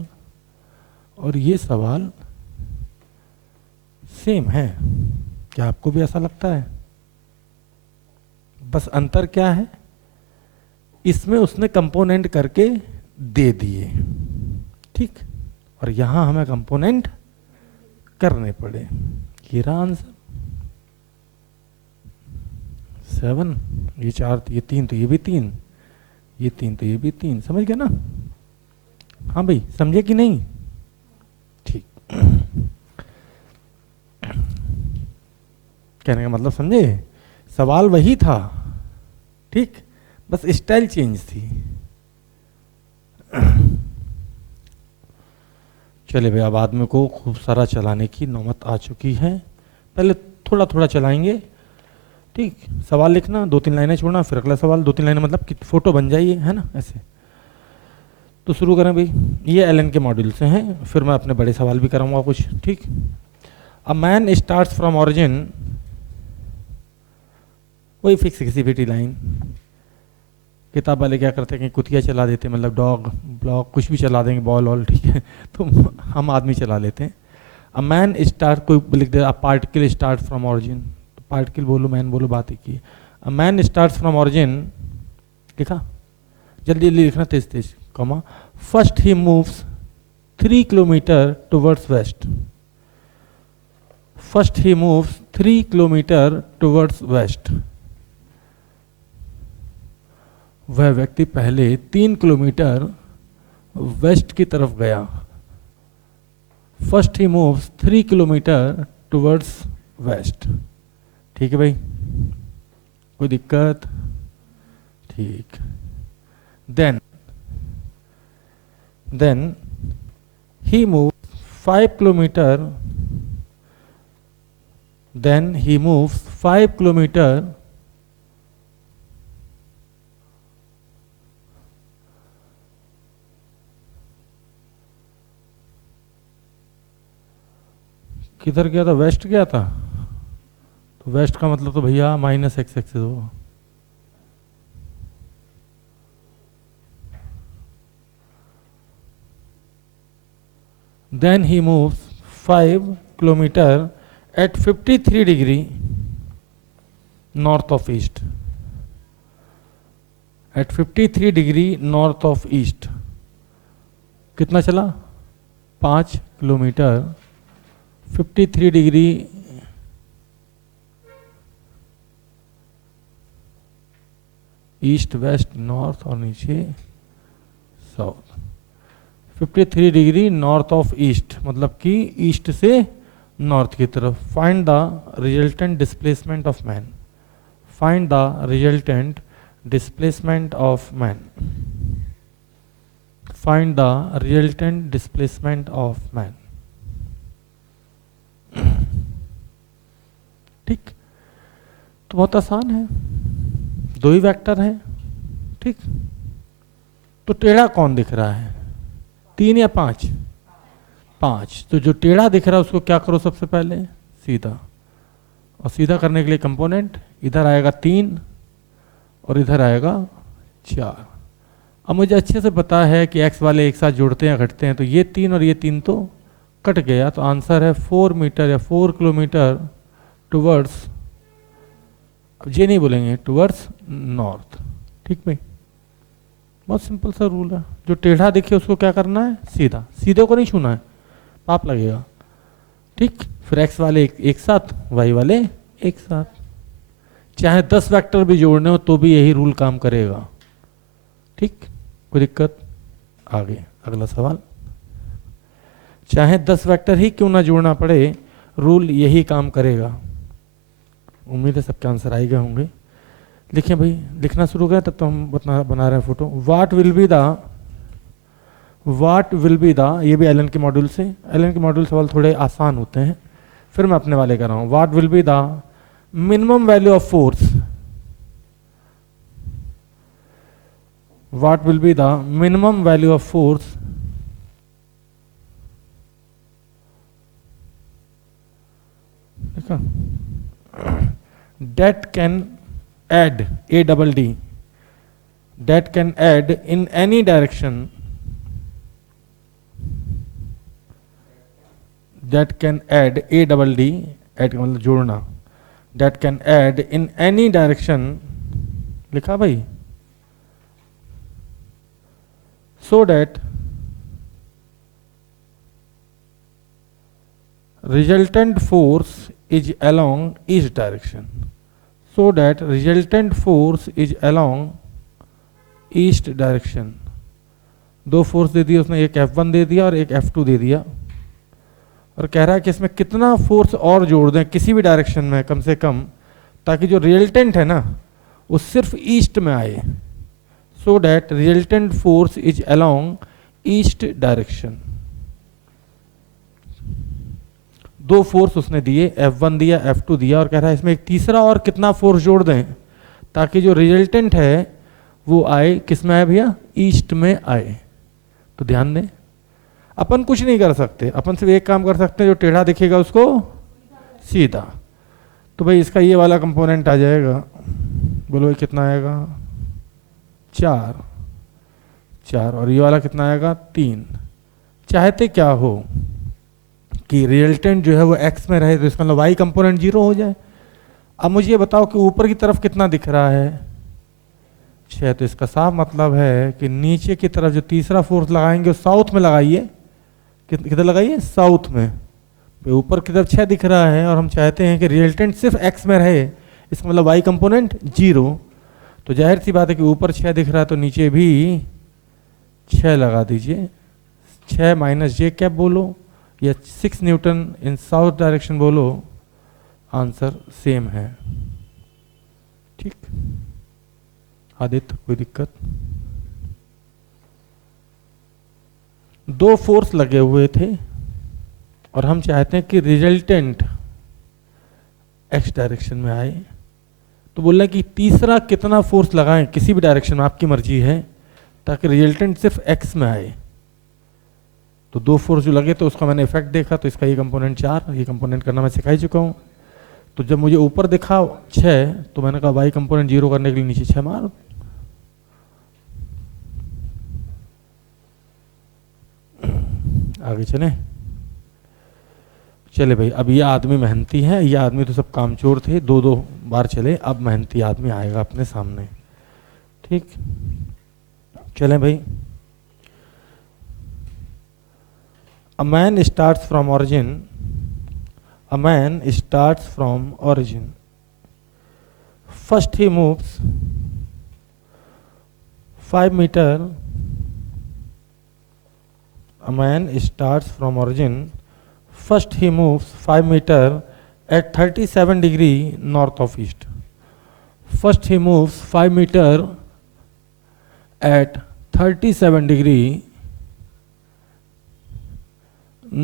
और ये सवाल सेम है। क्या आपको भी ऐसा लगता है? बस अंतर क्या है, इसमें उसने कंपोनेंट करके दे दिए, ठीक, और यहां हमें कंपोनेंट करने पड़े। ये रहा आंसर 7, ये 4, ये 3 तो ये भी 3, ये 3 तो ये भी 3, समझ गए ना? हाँ भाई, समझे कि नहीं? ठीक, कहने का मतलब समझे, सवाल वही था, ठीक, बस स्टाइल चेंज थी। चले भाई, अब आदमी को खूब सारा चलाने की नौबत आ चुकी है। पहले थोड़ा थोड़ा चलाएंगे, ठीक। सवाल लिखना, 2-3 लाइनें छोड़ना, फिर अगला सवाल, 2-3 लाइनें मतलब कि फोटो बन जाइए, है ना, ऐसे। तो शुरू करें भाई, ये एलन के मॉड्यूल से हैं, फिर मैं अपने बड़े सवाल भी कराऊंगा कुछ, ठीक। अ मैन स्टार्ट्स फ्रॉम ऑरिजिन, वही फिक्स एक्सिविटी लाइन। किताब वाले क्या करते हैं कि कुतिया चला देते हैं, मतलब डॉग ब्लॉक कुछ भी चला देंगे, बॉल वॉल, ठीक है, तो हम आदमी चला लेते हैं। अ मैन स्टार्ट, कोई लिख दे a particle start from origin, तो पार्टिकल बोलो मैन बोलो, बात एक ही। A man starts from origin, लिखा, जल्दी जल्दी लिखना, तेज तेज, comma, first he moves 3 kilometre towards west, first he moves 3 kilometre towards west. वह व्यक्ति पहले 3 किलोमीटर वेस्ट की तरफ गया, first he moves 3 kilometre towards west. ठीक है भाई, कोई दिक्कत? ठीक। Then he moves 5 kilometre, then he moves 5 kilometer किधर गया था? वेस्ट गया था। तो वेस्ट का मतलब तो भैया माइनस एक्स एक्सिस होगा। Then he moves 5 kilometer at 53 degree north of east, at 53 degree north of east। कितना चला? 5 kilometre 53 degree east west north और नीचे south. 53 degree north of east मतलब कि ईस्ट से नॉर्थ की तरफ। Find the resultant displacement of man, find the resultant displacement of man, find the resultant displacement of man. ठीक, तो बहुत आसान है, दो ही वेक्टर हैं। ठीक, तो टेढ़ा कौन दिख रहा है? 3 या 5? 5। तो जो टेढ़ा दिख रहा है उसको क्या करो सबसे पहले? सीधा। और सीधा करने के लिए कंपोनेंट इधर आएगा 3 और इधर आएगा 4। अब मुझे अच्छे से पता है कि x वाले एक साथ जुड़ते हैं घटते हैं, तो ये 3 और ये 3 तो कट गया। तो आंसर है 4 मीटर या 4 किलोमीटर टुवर्ड्स, अब ये नहीं बोलेंगे, टुवर्ड्स नॉर्थ। ठीक भाई, बहुत सिंपल सा रूल है। जो टेढ़ा दिखे उसको क्या करना है? सीधा। सीधे को नहीं छूना है, पाप लगेगा। ठीक, फिर x वाले एक साथ, y वाले एक साथ। चाहे 10 वेक्टर भी जोड़ने हो तो भी यही रूल काम करेगा। ठीक, कोई दिक्कत? आगे अगला सवाल। चाहे 10 वेक्टर ही क्यों ना जोड़ना पड़े, रूल यही काम करेगा। उम्मीद है सबके आंसर आए गए होंगे। लिखें भाई, लिखना शुरू करें, तब तो हम बना रहे हैं photo. What will be the, ये भी एलन के मॉड्यूल से। एलन के मॉड्यूल सवाल थोड़े आसान होते हैं, फिर मैं अपने वाले कर रहा हूँ। What will be the minimum value of force, what will be the minimum value of force that can add ADD, that can add in any direction, that can add ADD, add मतलब जोड़ना, that can add in any direction, लिखा भाई, so that resultant force is along each direction, so that resultant force is along east direction। दो force दे दिया उसने, एक F1 दे दिया और एक F2 दे दिया, और कह रहा है कि इसमें कितना फोर्स और जोड़ दें किसी भी डायरेक्शन में कम से कम, ताकि जो रिजल्टेंट है ना वो सिर्फ ईस्ट में आए, so that resultant force is along east direction। दो फोर्स उसने दिए, F1 दिया F2 दिया, और कह रहा है इसमें एक तीसरा और कितना फोर्स जोड़ दें ताकि जो रिजल्टेंट है वो आए, किस में आए भैया? ईस्ट में आए। तो ध्यान दें, अपन कुछ नहीं कर सकते, अपन सिर्फ एक काम कर सकते हैं, जो टेढ़ा दिखेगा उसको सीधा। तो भाई इसका ये वाला कंपोनेंट आ जाएगा, बोलो ये कितना आएगा? 4, और ये वाला कितना आएगा? 3। चाहते क्या हो कि रिजल्टेंट जो है वो x में रहे, तो इसका मतलब y कंपोनेंट 0 हो जाए। अब मुझे ये बताओ कि ऊपर की तरफ कितना दिख रहा है? 6। तो इसका साफ मतलब है कि नीचे की तरफ जो तीसरा फोर्स लगाएंगे वो साउथ में लगाइए। किधर लगाइए? साउथ में। ऊपर की तरफ 6 दिख रहा है और हम चाहते हैं कि रिजल्टेंट सिर्फ x में रहे, इसका मतलब y कंपोनेंट 0। तो जाहिर सी बात है कि ऊपर 6 दिख रहा है तो नीचे भी 6 लगा दीजिए, 6 माइनस जे कैप बोलो या 6 न्यूटन इन साउथ डायरेक्शन बोलो, आंसर सेम है। ठीक, आदित्य कोई दिक्कत? दो फोर्स लगे हुए थे और हम चाहते हैं कि रिजल्टेंट एक्स डायरेक्शन में आए, तो बोल रहे हैं कि तीसरा कितना फोर्स लगाएं किसी भी डायरेक्शन में, आपकी मर्जी है, ताकि रिजल्टेंट सिर्फ एक्स में आए। तो दो फोर्स जो लगे तो उसका मैंने इफेक्ट देखा, तो इसका ये कंपोनेंट 4, ये कंपोनेंट करना मैं सिखा ही चुका हूँ। तो जब मुझे ऊपर दिखा 6 तो मैंने कहा वाई कंपोनेंट 0 करने के लिए नीचे 6 मार। आगे चले भाई। अब ये आदमी मेहनती है, ये आदमी तो सब कामचोर थे, 2-2 बार चले, अब मेहनती आदमी आएगा अपने सामने। ठीक, चलें भाई। A man starts from origin. A man starts from origin. First he moves 5 meter. A man starts from origin. First he moves 5 meter at 37 degree north of east. First he moves 5 meter at 37 degree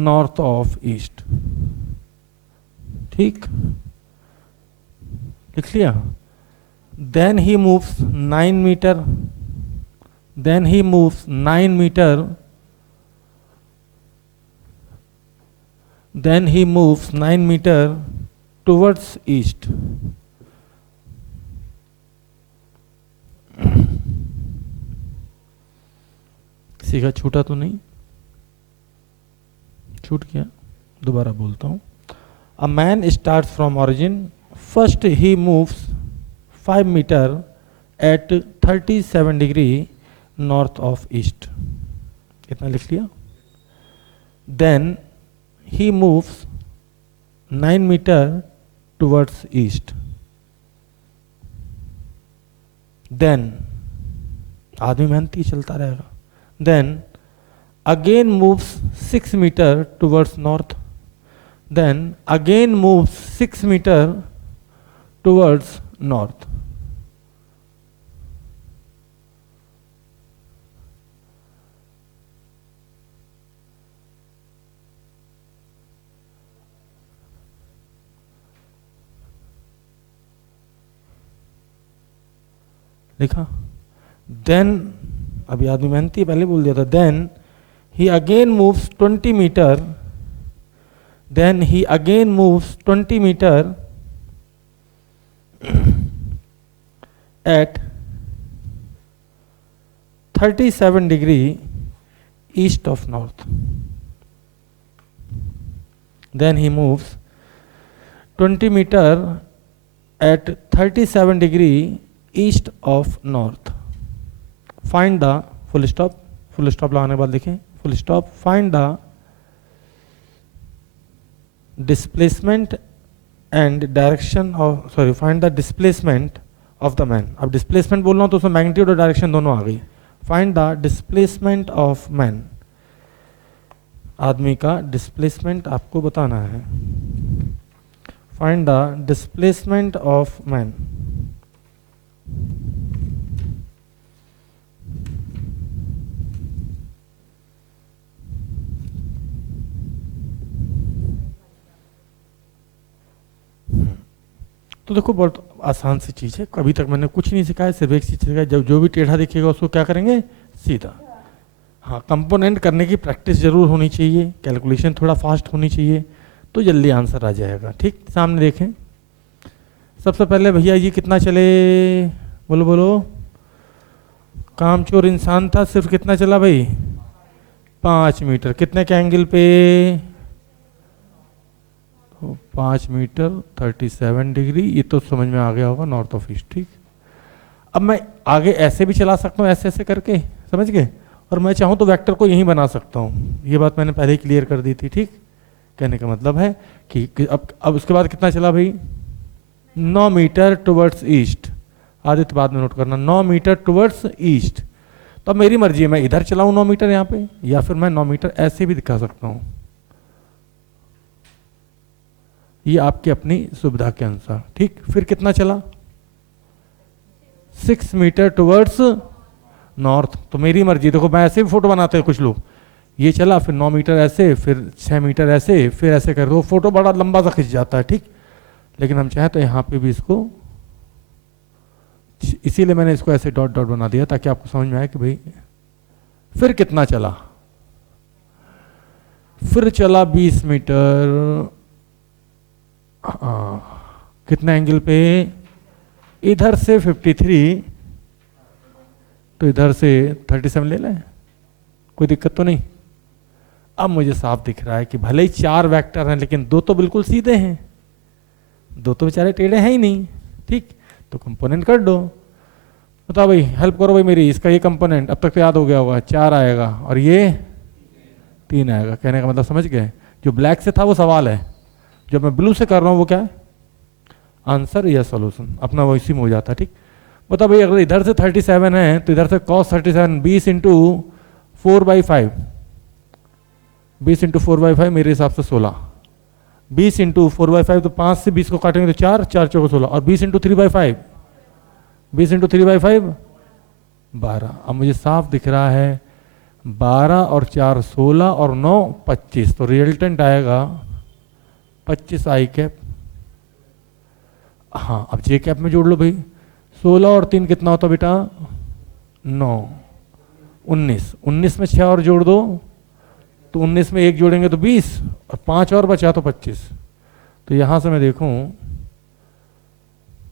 north of east. ठीक, लिख लिया। Then he moves 9 meter, then he moves 9 meter, then he moves 9 meter towards east. किसी का छूटा तो नहीं? छूट गया, दोबारा बोलता हूँ। A man start from origin, first he moves 5 meter at 37 degree north of east. कितना लिख लिया? Then he moves 9 meter towards east. Then, आदमी मेहनती चलता रहेगा। Then again moves 6 meter towards north, then again moves 6 meter towards north. लिखा? then, अभी आदमी मेहनती पहले बोल दिया था। then he again moves 20 meter, then he again moves 20 meter at 37 degree east of north. Then he moves 20 meter at 37 degree east of north. Find the full stop, full stop लगाने के बाद लिखें full stop. Find the displacement and direction of, sorry, find the displacement of the man. अब displacement बोल रहा हूँ तो उसमें मैग्नीट्यूड और डायरेक्शन दोनों आ गई। Find the displacement of man, आदमी का डिस्प्लेसमेंट आपको बताना है। Find the displacement of man. तो देखो बहुत आसान सी चीज़ है, अभी तक मैंने कुछ नहीं सिखाया, सिर्फ एक चीज़ सिखाया, जब जो भी टेढ़ा दिखेगा उसको क्या करेंगे, सीधा। हाँ, कंपोनेंट करने की प्रैक्टिस जरूर होनी चाहिए, कैलकुलेशन थोड़ा फास्ट होनी चाहिए, तो जल्दी आंसर आ जाएगा। ठीक, सामने देखें। सबसे पहले भैया ये कितना चले, बोलो बोलो। कामचोर इंसान था, सिर्फ कितना चला भाई, 5 मीटर। कितने के एंगल पे, 5 मीटर 37 डिग्री। ये तो समझ में आ गया होगा, नॉर्थ ऑफ ईस्ट। ठीक, अब मैं आगे ऐसे भी चला सकता हूँ, ऐसे ऐसे करके, समझ गए। और मैं चाहूँ तो वेक्टर को यहीं बना सकता हूँ, ये बात मैंने पहले ही क्लियर कर दी थी। ठीक, कहने का मतलब है कि अब उसके बाद कितना चला भाई, 9 मीटर टुवर्ड्स ईस्ट। आदित्य बाद में नोट करना, 9 मीटर टुवर्ड्स ईस्ट। तो तो अब मेरी मर्जी है, मैं इधर चलाऊं 9 मीटर यहाँ पे, या फिर मैं 9 मीटर ऐसे भी दिखा सकता हूं। ये आपकी अपनी सुविधा के अनुसार। ठीक, फिर कितना चला? 6 मीटर टुवर्ड्स नॉर्थ। तो मेरी मर्जी, देखो मैं ऐसे भी फोटो बनाते हैं कुछ लोग, ये चला, फिर 9 मीटर ऐसे, फिर 6 मीटर ऐसे, फिर ऐसे कर दो, फोटो बड़ा लंबा सा खिंच जाता है। ठीक, लेकिन हम चाहें तो यहाँ पे भी इसको, इसीलिए मैंने इसको ऐसे डॉट डॉट बना दिया ताकि आपको समझ में आए कि भाई फिर कितना चला। फिर चला 20 मीटर, कितना एंगल पे? इधर से 53, तो इधर से 37 ले लें, कोई दिक्कत तो नहीं। अब मुझे साफ दिख रहा है कि भले ही 4 वेक्टर हैं लेकिन 2 तो बिल्कुल सीधे हैं, 2 तो बेचारे टेढ़े हैं ही नहीं। ठीक, तो कंपोनेंट कर दो। बताओ भाई, हेल्प करो भाई मेरी, इसका ये कंपोनेंट अब तक तो याद हो गया होगा, 4 आएगा और ये 3 आएगा। कहने का मतलब समझ गए? जो ब्लैक से था वो सवाल है, जो मैं ब्लू से कर रहा हूँ वो क्या है? आंसर या सॉल्यूशन, अपना वो इसी में हो जाता है। ठीक, बताओ भाई अगर इधर से 37 है तो इधर से cos 37 20 इंटू 4/5, 20 इंटू 4/5 मेरे हिसाब से 16, 20 इंटू 4/5 तो 5 से 20 को काटेंगे तो 4, 4 चौको 16, और 20 इंटू 3/5, 20 इंटू 3/5 12। अब मुझे साफ दिख रहा है 12 और 4 16 और 9 25, तो रिजल्टेंट आएगा 25 आई कैप। हाँ, अब जे कैप में जोड़ लो भाई, 16 और 3 कितना होता बेटा? 9, 19, 19 में 6 और जोड़ दो तो 19 में 1 जोड़ेंगे तो 20, और 5 और बचा तो 25। तो यहां से मैं देखूं,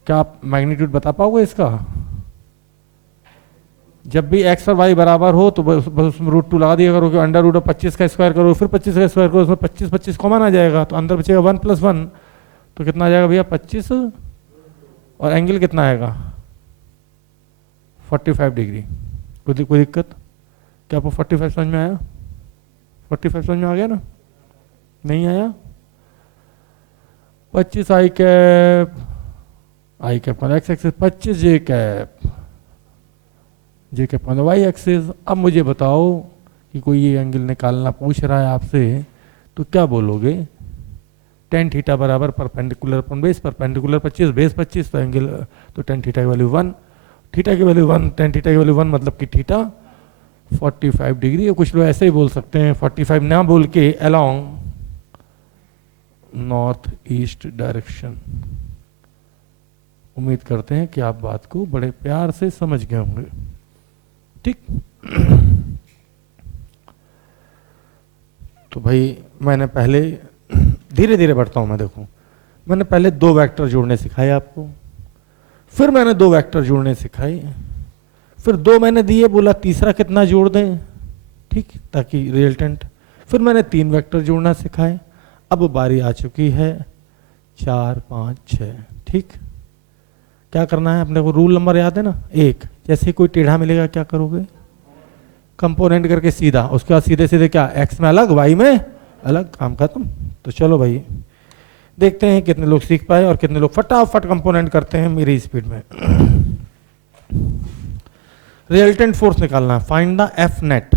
क्या आप मैग्नीट्यूड बता पाओगे इसका? जब भी x और y बराबर हो तो बस उसमें √2 लगा दिया करो, अंडर रूट ऑफ 25 का स्क्वायर करो, फिर 25 का स्क्वायर करो, उसमें 25 25 कॉमन आ जाएगा, तो अंदर बचेगा 1 + 1, तो कितना आ जाएगा भैया? 25, और एंगल कितना आएगा? 45 डिग्री। कोई दिक्कत? क्या आपको 45 समझ में आया? 45 समझ में आ गया ना? नहीं आया? 25 आई कैप, आई कैप मतलब एक्स एक्सिस, 25 जे कैप, जे कैप मतलब वाई एक्सिस। अब मुझे बताओ कि कोई ये एंगल निकालना पूछ रहा है आपसे तो क्या बोलोगे? tan थीटा बराबर perpendicular upon base, perpendicular 25 base 25, तो एंगल, तो tan थीटा की वैल्यू 1, थीटा की वैल्यू 1, tan थीटा की वैल्यू 1 मतलब कि थीटा 45 डिग्री। कुछ लोग ऐसे ही बोल सकते हैं 45 ना बोल के अलोंग नॉर्थ ईस्ट डायरेक्शन। उम्मीद करते हैं कि आप बात को बड़े प्यार से समझ गए होंगे। ठीक, तो भाई मैंने पहले, धीरे धीरे बढ़ता हूं मैं, देखो मैंने पहले 2 वेक्टर जोड़ने सिखाए आपको, फिर मैंने 2 वेक्टर जोड़ने सिखाए, फिर 2 मैंने दिए, बोला तीसरा कितना जोड़ दें, ठीक, ताकि रिजल्टेंट, फिर मैंने 3 वेक्टर जोड़ना सिखाए। अब बारी आ चुकी है 4 5 6। ठीक, क्या करना है अपने को? रूल नंबर याद है ना? 1, जैसे ही कोई टेढ़ा मिलेगा क्या करोगे? कंपोनेंट करके सीधा, उसके बाद सीधे सीधे क्या, एक्स में अलग वाई में अलग, काम खत्म। तो चलो भाई देखते हैं कितने लोग सीख पाए और कितने लोग फटाफट कंपोनेंट करते हैं मेरी स्पीड में। रिजल्टेंट फोर्स निकालना है, find the F net.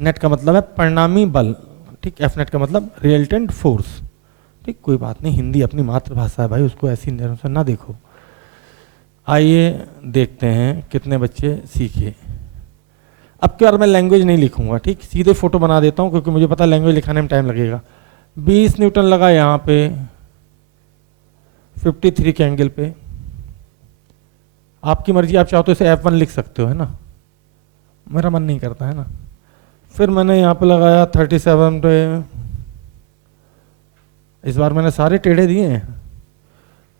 Net का मतलब है परिणामी बल, ठीक, एफ नेट का मतलब रिजल्टेंट फोर्स। ठीक, कोई बात नहीं, हिंदी अपनी मातृभाषा है भाई, उसको ऐसी नजर ना देखो। आइए देखते हैं कितने बच्चे सीखे। अब की बार मैं लैंग्वेज नहीं लिखूंगा, ठीक, सीधे फोटो बना देता हूं क्योंकि मुझे पता है लैंग्वेज लिखाने में टाइम लगेगा। 20 न्यूटन लगा यहाँ पे 53 के एंगल पे, आपकी मर्जी, आप चाहो तो इसे F1 लिख सकते हो, है ना, मेरा मन नहीं करता है ना। फिर मैंने यहाँ पे लगाया 37 पे, इस बार मैंने सारे टेढ़े दिए हैं,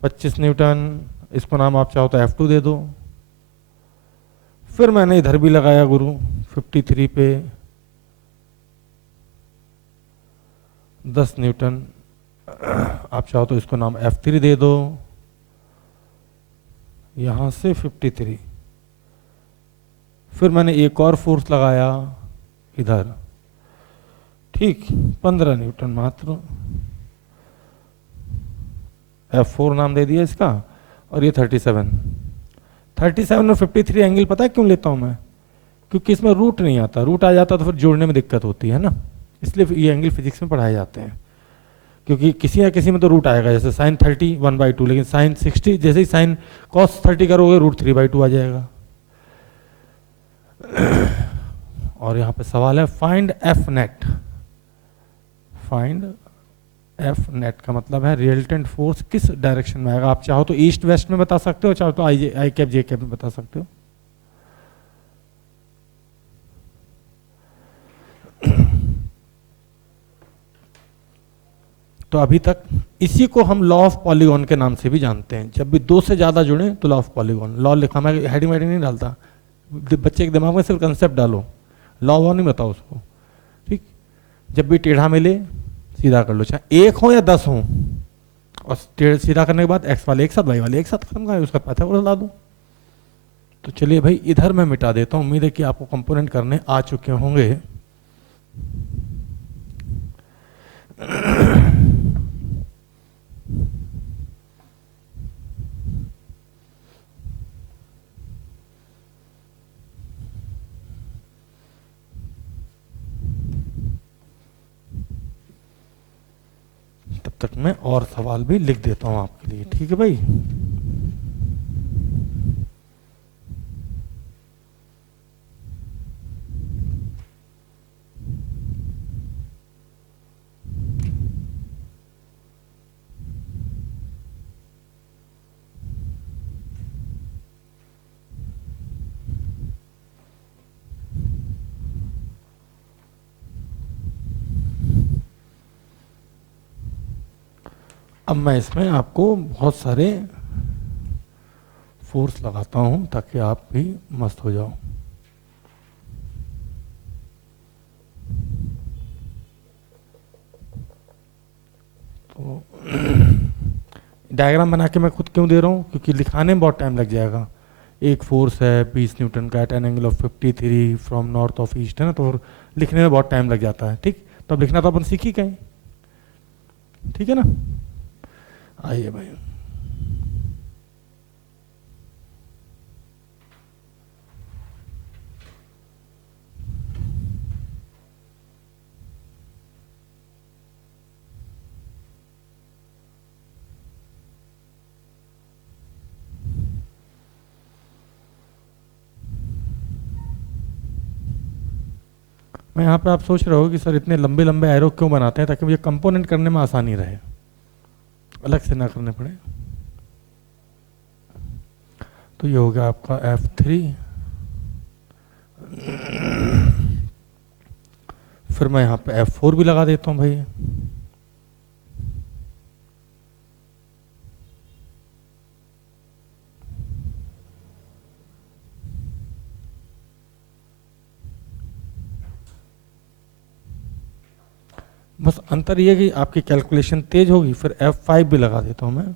25 न्यूटन, इसको नाम आप चाहो तो F2 दे दो। फिर मैंने इधर भी लगाया गुरु 53 पे 10 न्यूटन, आप चाहो तो इसको नाम F3 दे दो। यहां से 53, फिर मैंने एक और फोर्स लगाया इधर, ठीक, 15 न्यूटन मात्र, F4 नाम दे दिया इसका, और ये 37 और 53 एंगल पता है क्यों लेता हूं मैं? क्योंकि इसमें रूट नहीं आता, रूट आ जाता तो फिर जोड़ने में दिक्कत होती है ना, इसलिए ये एंगल फिजिक्स में पढ़ाए जाते हैं। क्योंकि किसी ना किसी में तो रूट आएगा, जैसे साइन 30 1/2, लेकिन साइन 60 जैसे ही साइन कॉस 30 करोगे √3/2 आ जाएगा। और यहाँ पे सवाल है find F net. Find F net का मतलब है रिजल्टेंट फोर्स किस डायरेक्शन में आएगा। आप चाहो तो ईस्ट वेस्ट में बता सकते हो, चाहो तो आई कैप जे कैप में बता सकते हो। तो अभी तक इसी को हम लॉ ऑफ पॉलीगॉन के नाम से भी जानते हैं। जब भी दो से ज्यादा जुड़े तो लॉ ऑफ पॉलीगॉन, लॉ लिखा, मैं हेडिंग वेडिंग नहीं डालता, बच्चे के दिमाग में सिर्फ कंसेप्ट डालो, लॉ वॉ नहीं बताओ उसको, ठीक। जब भी टेढ़ा मिले सीधा कर लो, चाहे 1 हो या 10 हो, और सीधा करने के बाद एक्स वाले एक साथ वाई वाले एक साथ खत्म करें, उसका पाइथागोरस ला दूं। तो चलिए भाई इधर मैं मिटा देता हूं, उम्मीद है कि आपको कंपोनेंट करने आ चुके होंगे। तब तक मैं और सवाल भी लिख देता हूं आपके लिए, ठीक है भाई। अब मैं इसमें आपको बहुत सारे फोर्स लगाता हूं ताकि आप भी मस्त हो जाओ। तो डायग्राम बना के मैं खुद क्यों दे रहा हूं, क्योंकि लिखाने में बहुत टाइम लग जाएगा। एक फोर्स है 20 न्यूटन का at an angle of 53 from north of east, है ना, तो लिखने में बहुत टाइम लग जाता है, ठीक। तो अब लिखना तो अपन सीख ही गए, ठीक है ना। आइए भाई, मैं यहाँ पे आप सोच रहे हो कि सर इतने लंबे लंबे एरो क्यों बनाते हैं, ताकि मुझे कंपोनेंट करने में आसानी रहे, अलग से ना करने पड़े। तो ये हो गया आपका F3। फिर मैं यहाँ पे F4 भी लगा देता हूँ भाई। बस अंतर ये कि आपकी कैलकुलेशन तेज होगी। फिर F5 भी लगा देता हूँ मैं।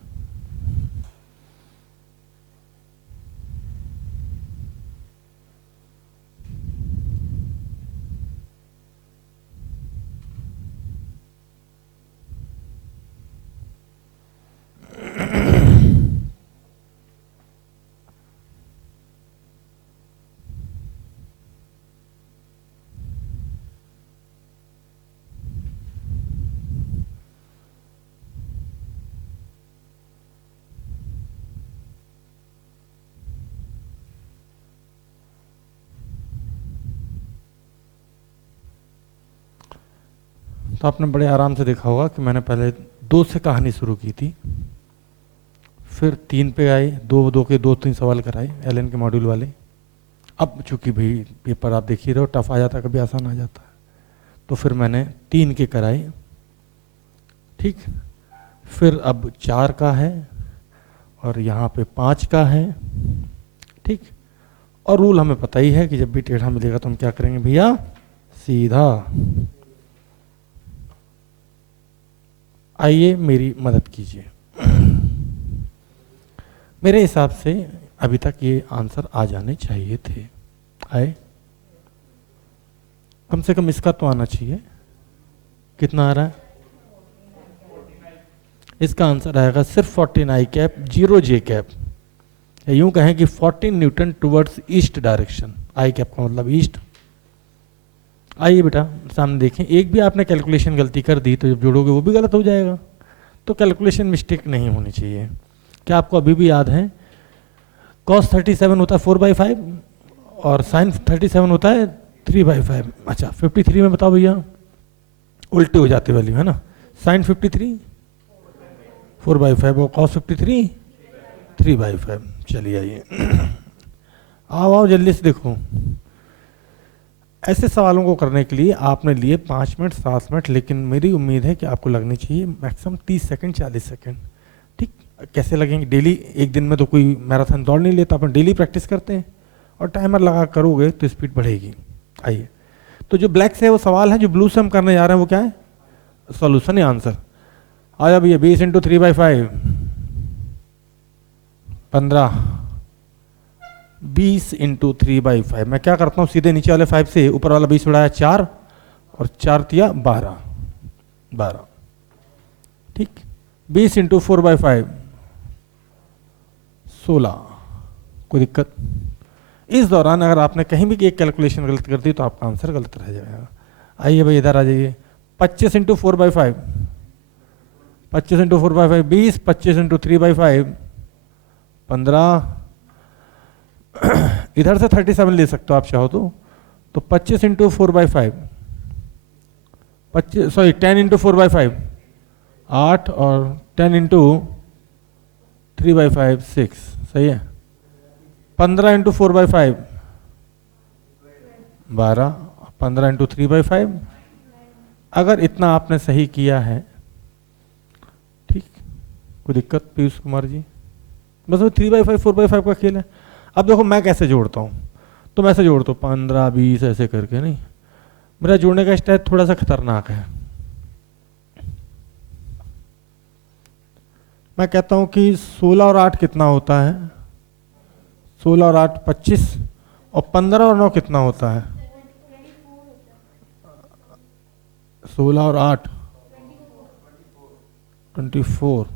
तो आपने बड़े आराम से देखा होगा कि मैंने पहले 2 से कहानी शुरू की थी, फिर 3 पे आई, 2 के 2-3 सवाल कराए एलन के मॉड्यूल वाले। अब चूंकि भाई पेपर आप देख ही रहे हो, टफ आ जाता है कभी आसान आ जाता है, तो फिर मैंने 3 के कराए, ठीक। फिर अब 4 का है और यहाँ पे 5 का है, ठीक। और रूल हमें पता ही है कि जब भी टेढ़ा मिलेगा तो हम क्या करेंगे भैया, सीधा। आइए मेरी मदद कीजिए। मेरे हिसाब से अभी तक ये आंसर आ जाने चाहिए थे। आए, कम से कम इसका तो आना चाहिए। कितना आ रहा है? इसका आंसर आएगा सिर्फ 14 आई कैप 0 जे कैप। या यूं कहें कि 14 न्यूटन टुवर्ड्स ईस्ट डायरेक्शन, आई कैप का मतलब ईस्ट। आइए बेटा सामने देखें, एक भी आपने कैलकुलेशन गलती कर दी तो जब जोड़ोगे वो भी गलत हो जाएगा, तो कैलकुलेशन मिस्टेक नहीं होनी चाहिए। क्या आपको अभी भी याद है cos 37 होता है 4/5 और sin 37 होता है 3/5। अच्छा 53 में बताओ भैया, उल्टी हो जाती वैल्यू है ना, sin 53 4/5 और cos 53 3/5। चलिए आइए आओ जल्दी से देखो। ऐसे सवालों को करने के लिए आपने लिए 5 मिनट 7 मिनट, लेकिन मेरी उम्मीद है कि आपको लगनी चाहिए मैक्सिमम 30 सेकंड 40 सेकंड। ठीक, कैसे लगेंगे? डेली, एक दिन में तो कोई मैराथन दौड़ नहीं लेता, अपन डेली प्रैक्टिस करते हैं और टाइमर लगा करोगे तो स्पीड बढ़ेगी। आइए, तो जो ब्लैक से वो सवाल है, जो ब्लू से हम करने जा रहे हैं वो क्या है? सॉल्यूशन या आंसर। आया भैया 20 × 3/5 15, 20 × 3/5। मैं क्या करता हूँ, सीधे नीचे वाले 5 से ऊपर वाला 20 उड़ाया 4 और 4 तिया 12। ठीक, 20 × 4/5 16। कोई दिक्कत? इस दौरान अगर आपने कहीं भी एक कैलकुलेशन गलत कर दी तो आपका आंसर गलत रह जाएगा। आइए भाई इधर आ जाइए। 25 × 4/5 25 × 4/5 20, 25 × 3/5 15। इधर से 37 ले सकते हो आप चाहो तो 25 × 4/5 10 × 4/5 8 और 10 × 3/5 6। सही है। 15 × 4/5 12, 15 × 3/5। अगर इतना आपने सही किया है, ठीक, कोई दिक्कत पीयूष कुमार जी? बस वो 3/5 4/5 का खेल है। अब देखो मैं कैसे जोड़ता हूँ, तो मैं ऐसे जोड़ता हूँ 15 20 ऐसे करके। नहीं, मेरा जोड़ने का स्टाइल थोड़ा सा खतरनाक है। मैं कहता हूँ कि 16 और 8 कितना होता है? 16 और 8 25, और 15 और 9 कितना होता है? 16 और 8 24।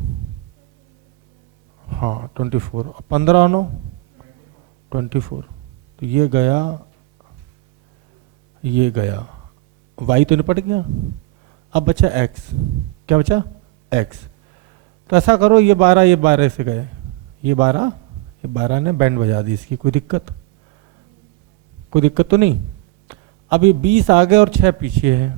हाँ 24, और 15 और 9 24। तो ये गया, y तो निपट गया। अब बचा x, क्या बचा? x। तो ऐसा करो, ये 12 से गए, ये 12 ने बैंड बजा दी इसकी। कोई दिक्कत? कोई दिक्कत तो नहीं। अब ये 20 आगे और 6 पीछे है,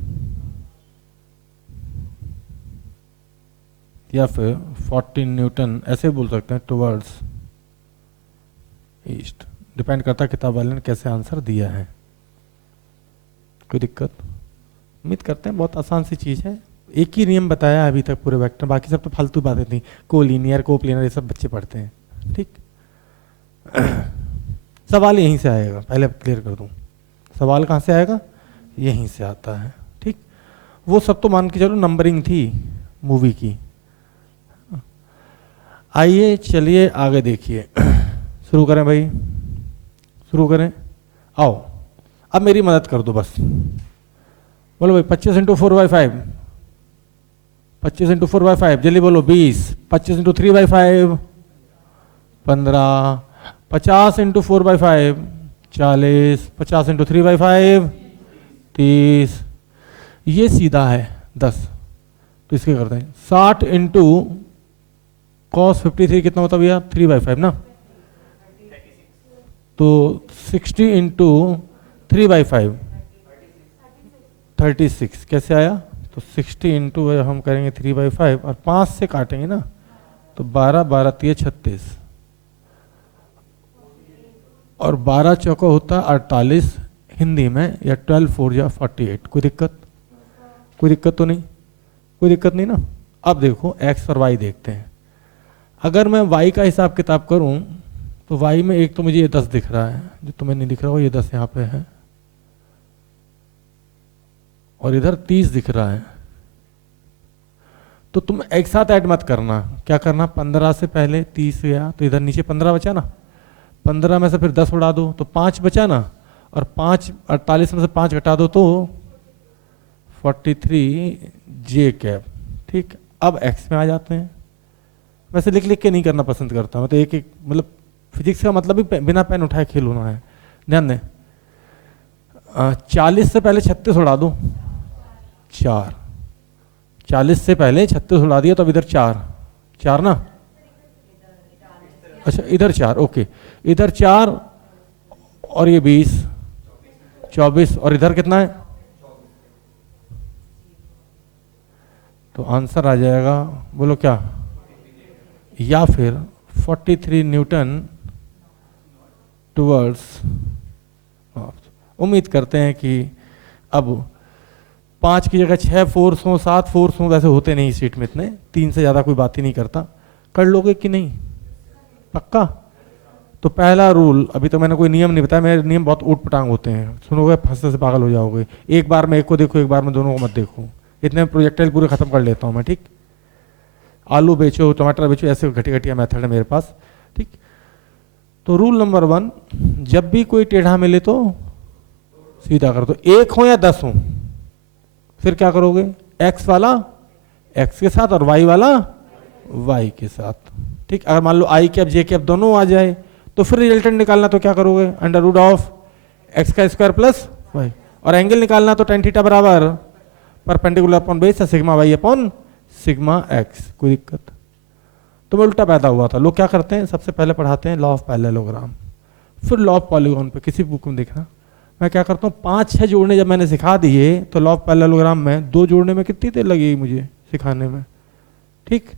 या फिर 14 न्यूटन ऐसे बोल सकते हैं टुवर्ड्स ईस्ट। डिपेंड करता है किताब वाले ने कैसे आंसर दिया है। कोई दिक्कत? उम्मीद करते हैं बहुत आसान सी चीज़ है। एक ही नियम बताया अभी तक पूरे वेक्टर, बाकी सब तो फालतू बातें थी। कोलिनियर कोप्लेनर ये सब बच्चे पढ़ते हैं। ठीक, सवाल यहीं से आएगा, पहले क्लियर कर दूं। सवाल कहाँ से आएगा? यहीं से आता है। ठीक, वो सब तो मान के चलो नंबरिंग थी मूवी की। आइए चलिए आगे देखिए, शुरू करें भाई, शुरू करें। आओ अब मेरी मदद कर दो बस। बोलो भाई 25 × 4/5 25 × 4/5 जल्दी बोलो। 20, 25 × 3/5 15, 50 × 4/5 40, 50 × 3/5 30। ये सीधा है 10, तो इसके करते हैं 60 × cos 53 कितना होता भैया? 3/5 ना, तो 60 × 3/5 36। कैसे आया? तो 60 × हम करेंगे 3/5 और 5 से काटेंगे ना, तो 12 12 3 36 और 12 चौका होता है 48 हिंदी में, या 12 4 या 48। कोई दिक्कत? कोई दिक्कत तो नहीं? कोई दिक्कत नहीं ना। अब देखो x और y देखते हैं। अगर मैं y का हिसाब किताब करूं तो y में एक तो मुझे ये 10 दिख रहा है, जो तुम्हें नहीं दिख रहा हो, ये 10 यहाँ पे है, और इधर 30 दिख रहा है। तो तुम एक साथ ऐड मत करना। क्या करना? 15 से पहले 30 गया तो इधर नीचे 15 बचा ना, 15 में से फिर 10 उड़ा दो तो 5 बचा ना, और 5 48 में से 5 घटा दो तो 43 j कैप। ठीक, अब x में आ जाते हैं। वैसे लिख लिख के नहीं करना पसंद करता, मैं तो एक एक मतलब फिजिक्स का मतलब भी बिना पेन उठाए खेल होना है। ध्यान दें, 40 से पहले 36 उड़ा दो, 4, 40 से पहले 36 उड़ा दिया तो अब इधर 4, 4 ना, अच्छा इधर 4, ओके, इधर 4 और ये 20, 24 और इधर कितना है, तो आंसर आ जाएगा, बोलो क्या, या फिर 43 न्यूटन टुवर्ड्स। उम्मीद करते हैं कि अब 5 की जगह 6 फोर्स हों, 7 फोर्स हों, वैसे होते नहीं सीट में इतने, 3 से ज़्यादा कोई बात ही नहीं करता। कर लोगे कि नहीं, पक्का? तो पहला रूल, अभी तो मैंने कोई नियम नहीं बताया, मेरे नियम बहुत ऊट पटांग होते हैं, सुनोगे फंसने से पागल हो जाओगे। एक बार में एक को देखो, एक बार में दोनों को मत देखो, इतने प्रोजेक्टाइल पूरे खत्म कर लेता हूँ मैं, ठीक? आलू बेचो, टमाटर बेचो, ऐसे घटी घटिया मेथड है मेरे पास, ठीक? तो रूल नंबर 1, जब भी कोई टेढ़ा मिले तो सीधा कर दो, 1 हो या 10 हो, फिर क्या करोगे, x वाला x के साथ और y वाला y के साथ, ठीक? अगर मान लो i कैप j कैप दोनों आ जाए तो फिर रिजल्टेंट निकालना तो क्या करोगे, अंडर रूट ऑफ x का स्क्वायर प्लस y, और एंगल निकालना तो tan थीटा बराबर perpendicular upon base sigma y upon sigma x। कोई दिक्कत? तो मैं उल्टा पैदा हुआ था। लोग क्या करते हैं, सबसे पहले पढ़ाते हैं लॉ ऑफ पैरेललोग्राम, फिर लॉ ऑफ पॉलीगॉन पे, किसी बुक में देखना। मैं क्या करता हूँ, 5-6 जोड़ने जब मैंने सिखा दिए तो लॉ ऑफ पैरेललोग्राम में 2 जोड़ने में कितनी देर लगी मुझे सिखाने में, ठीक?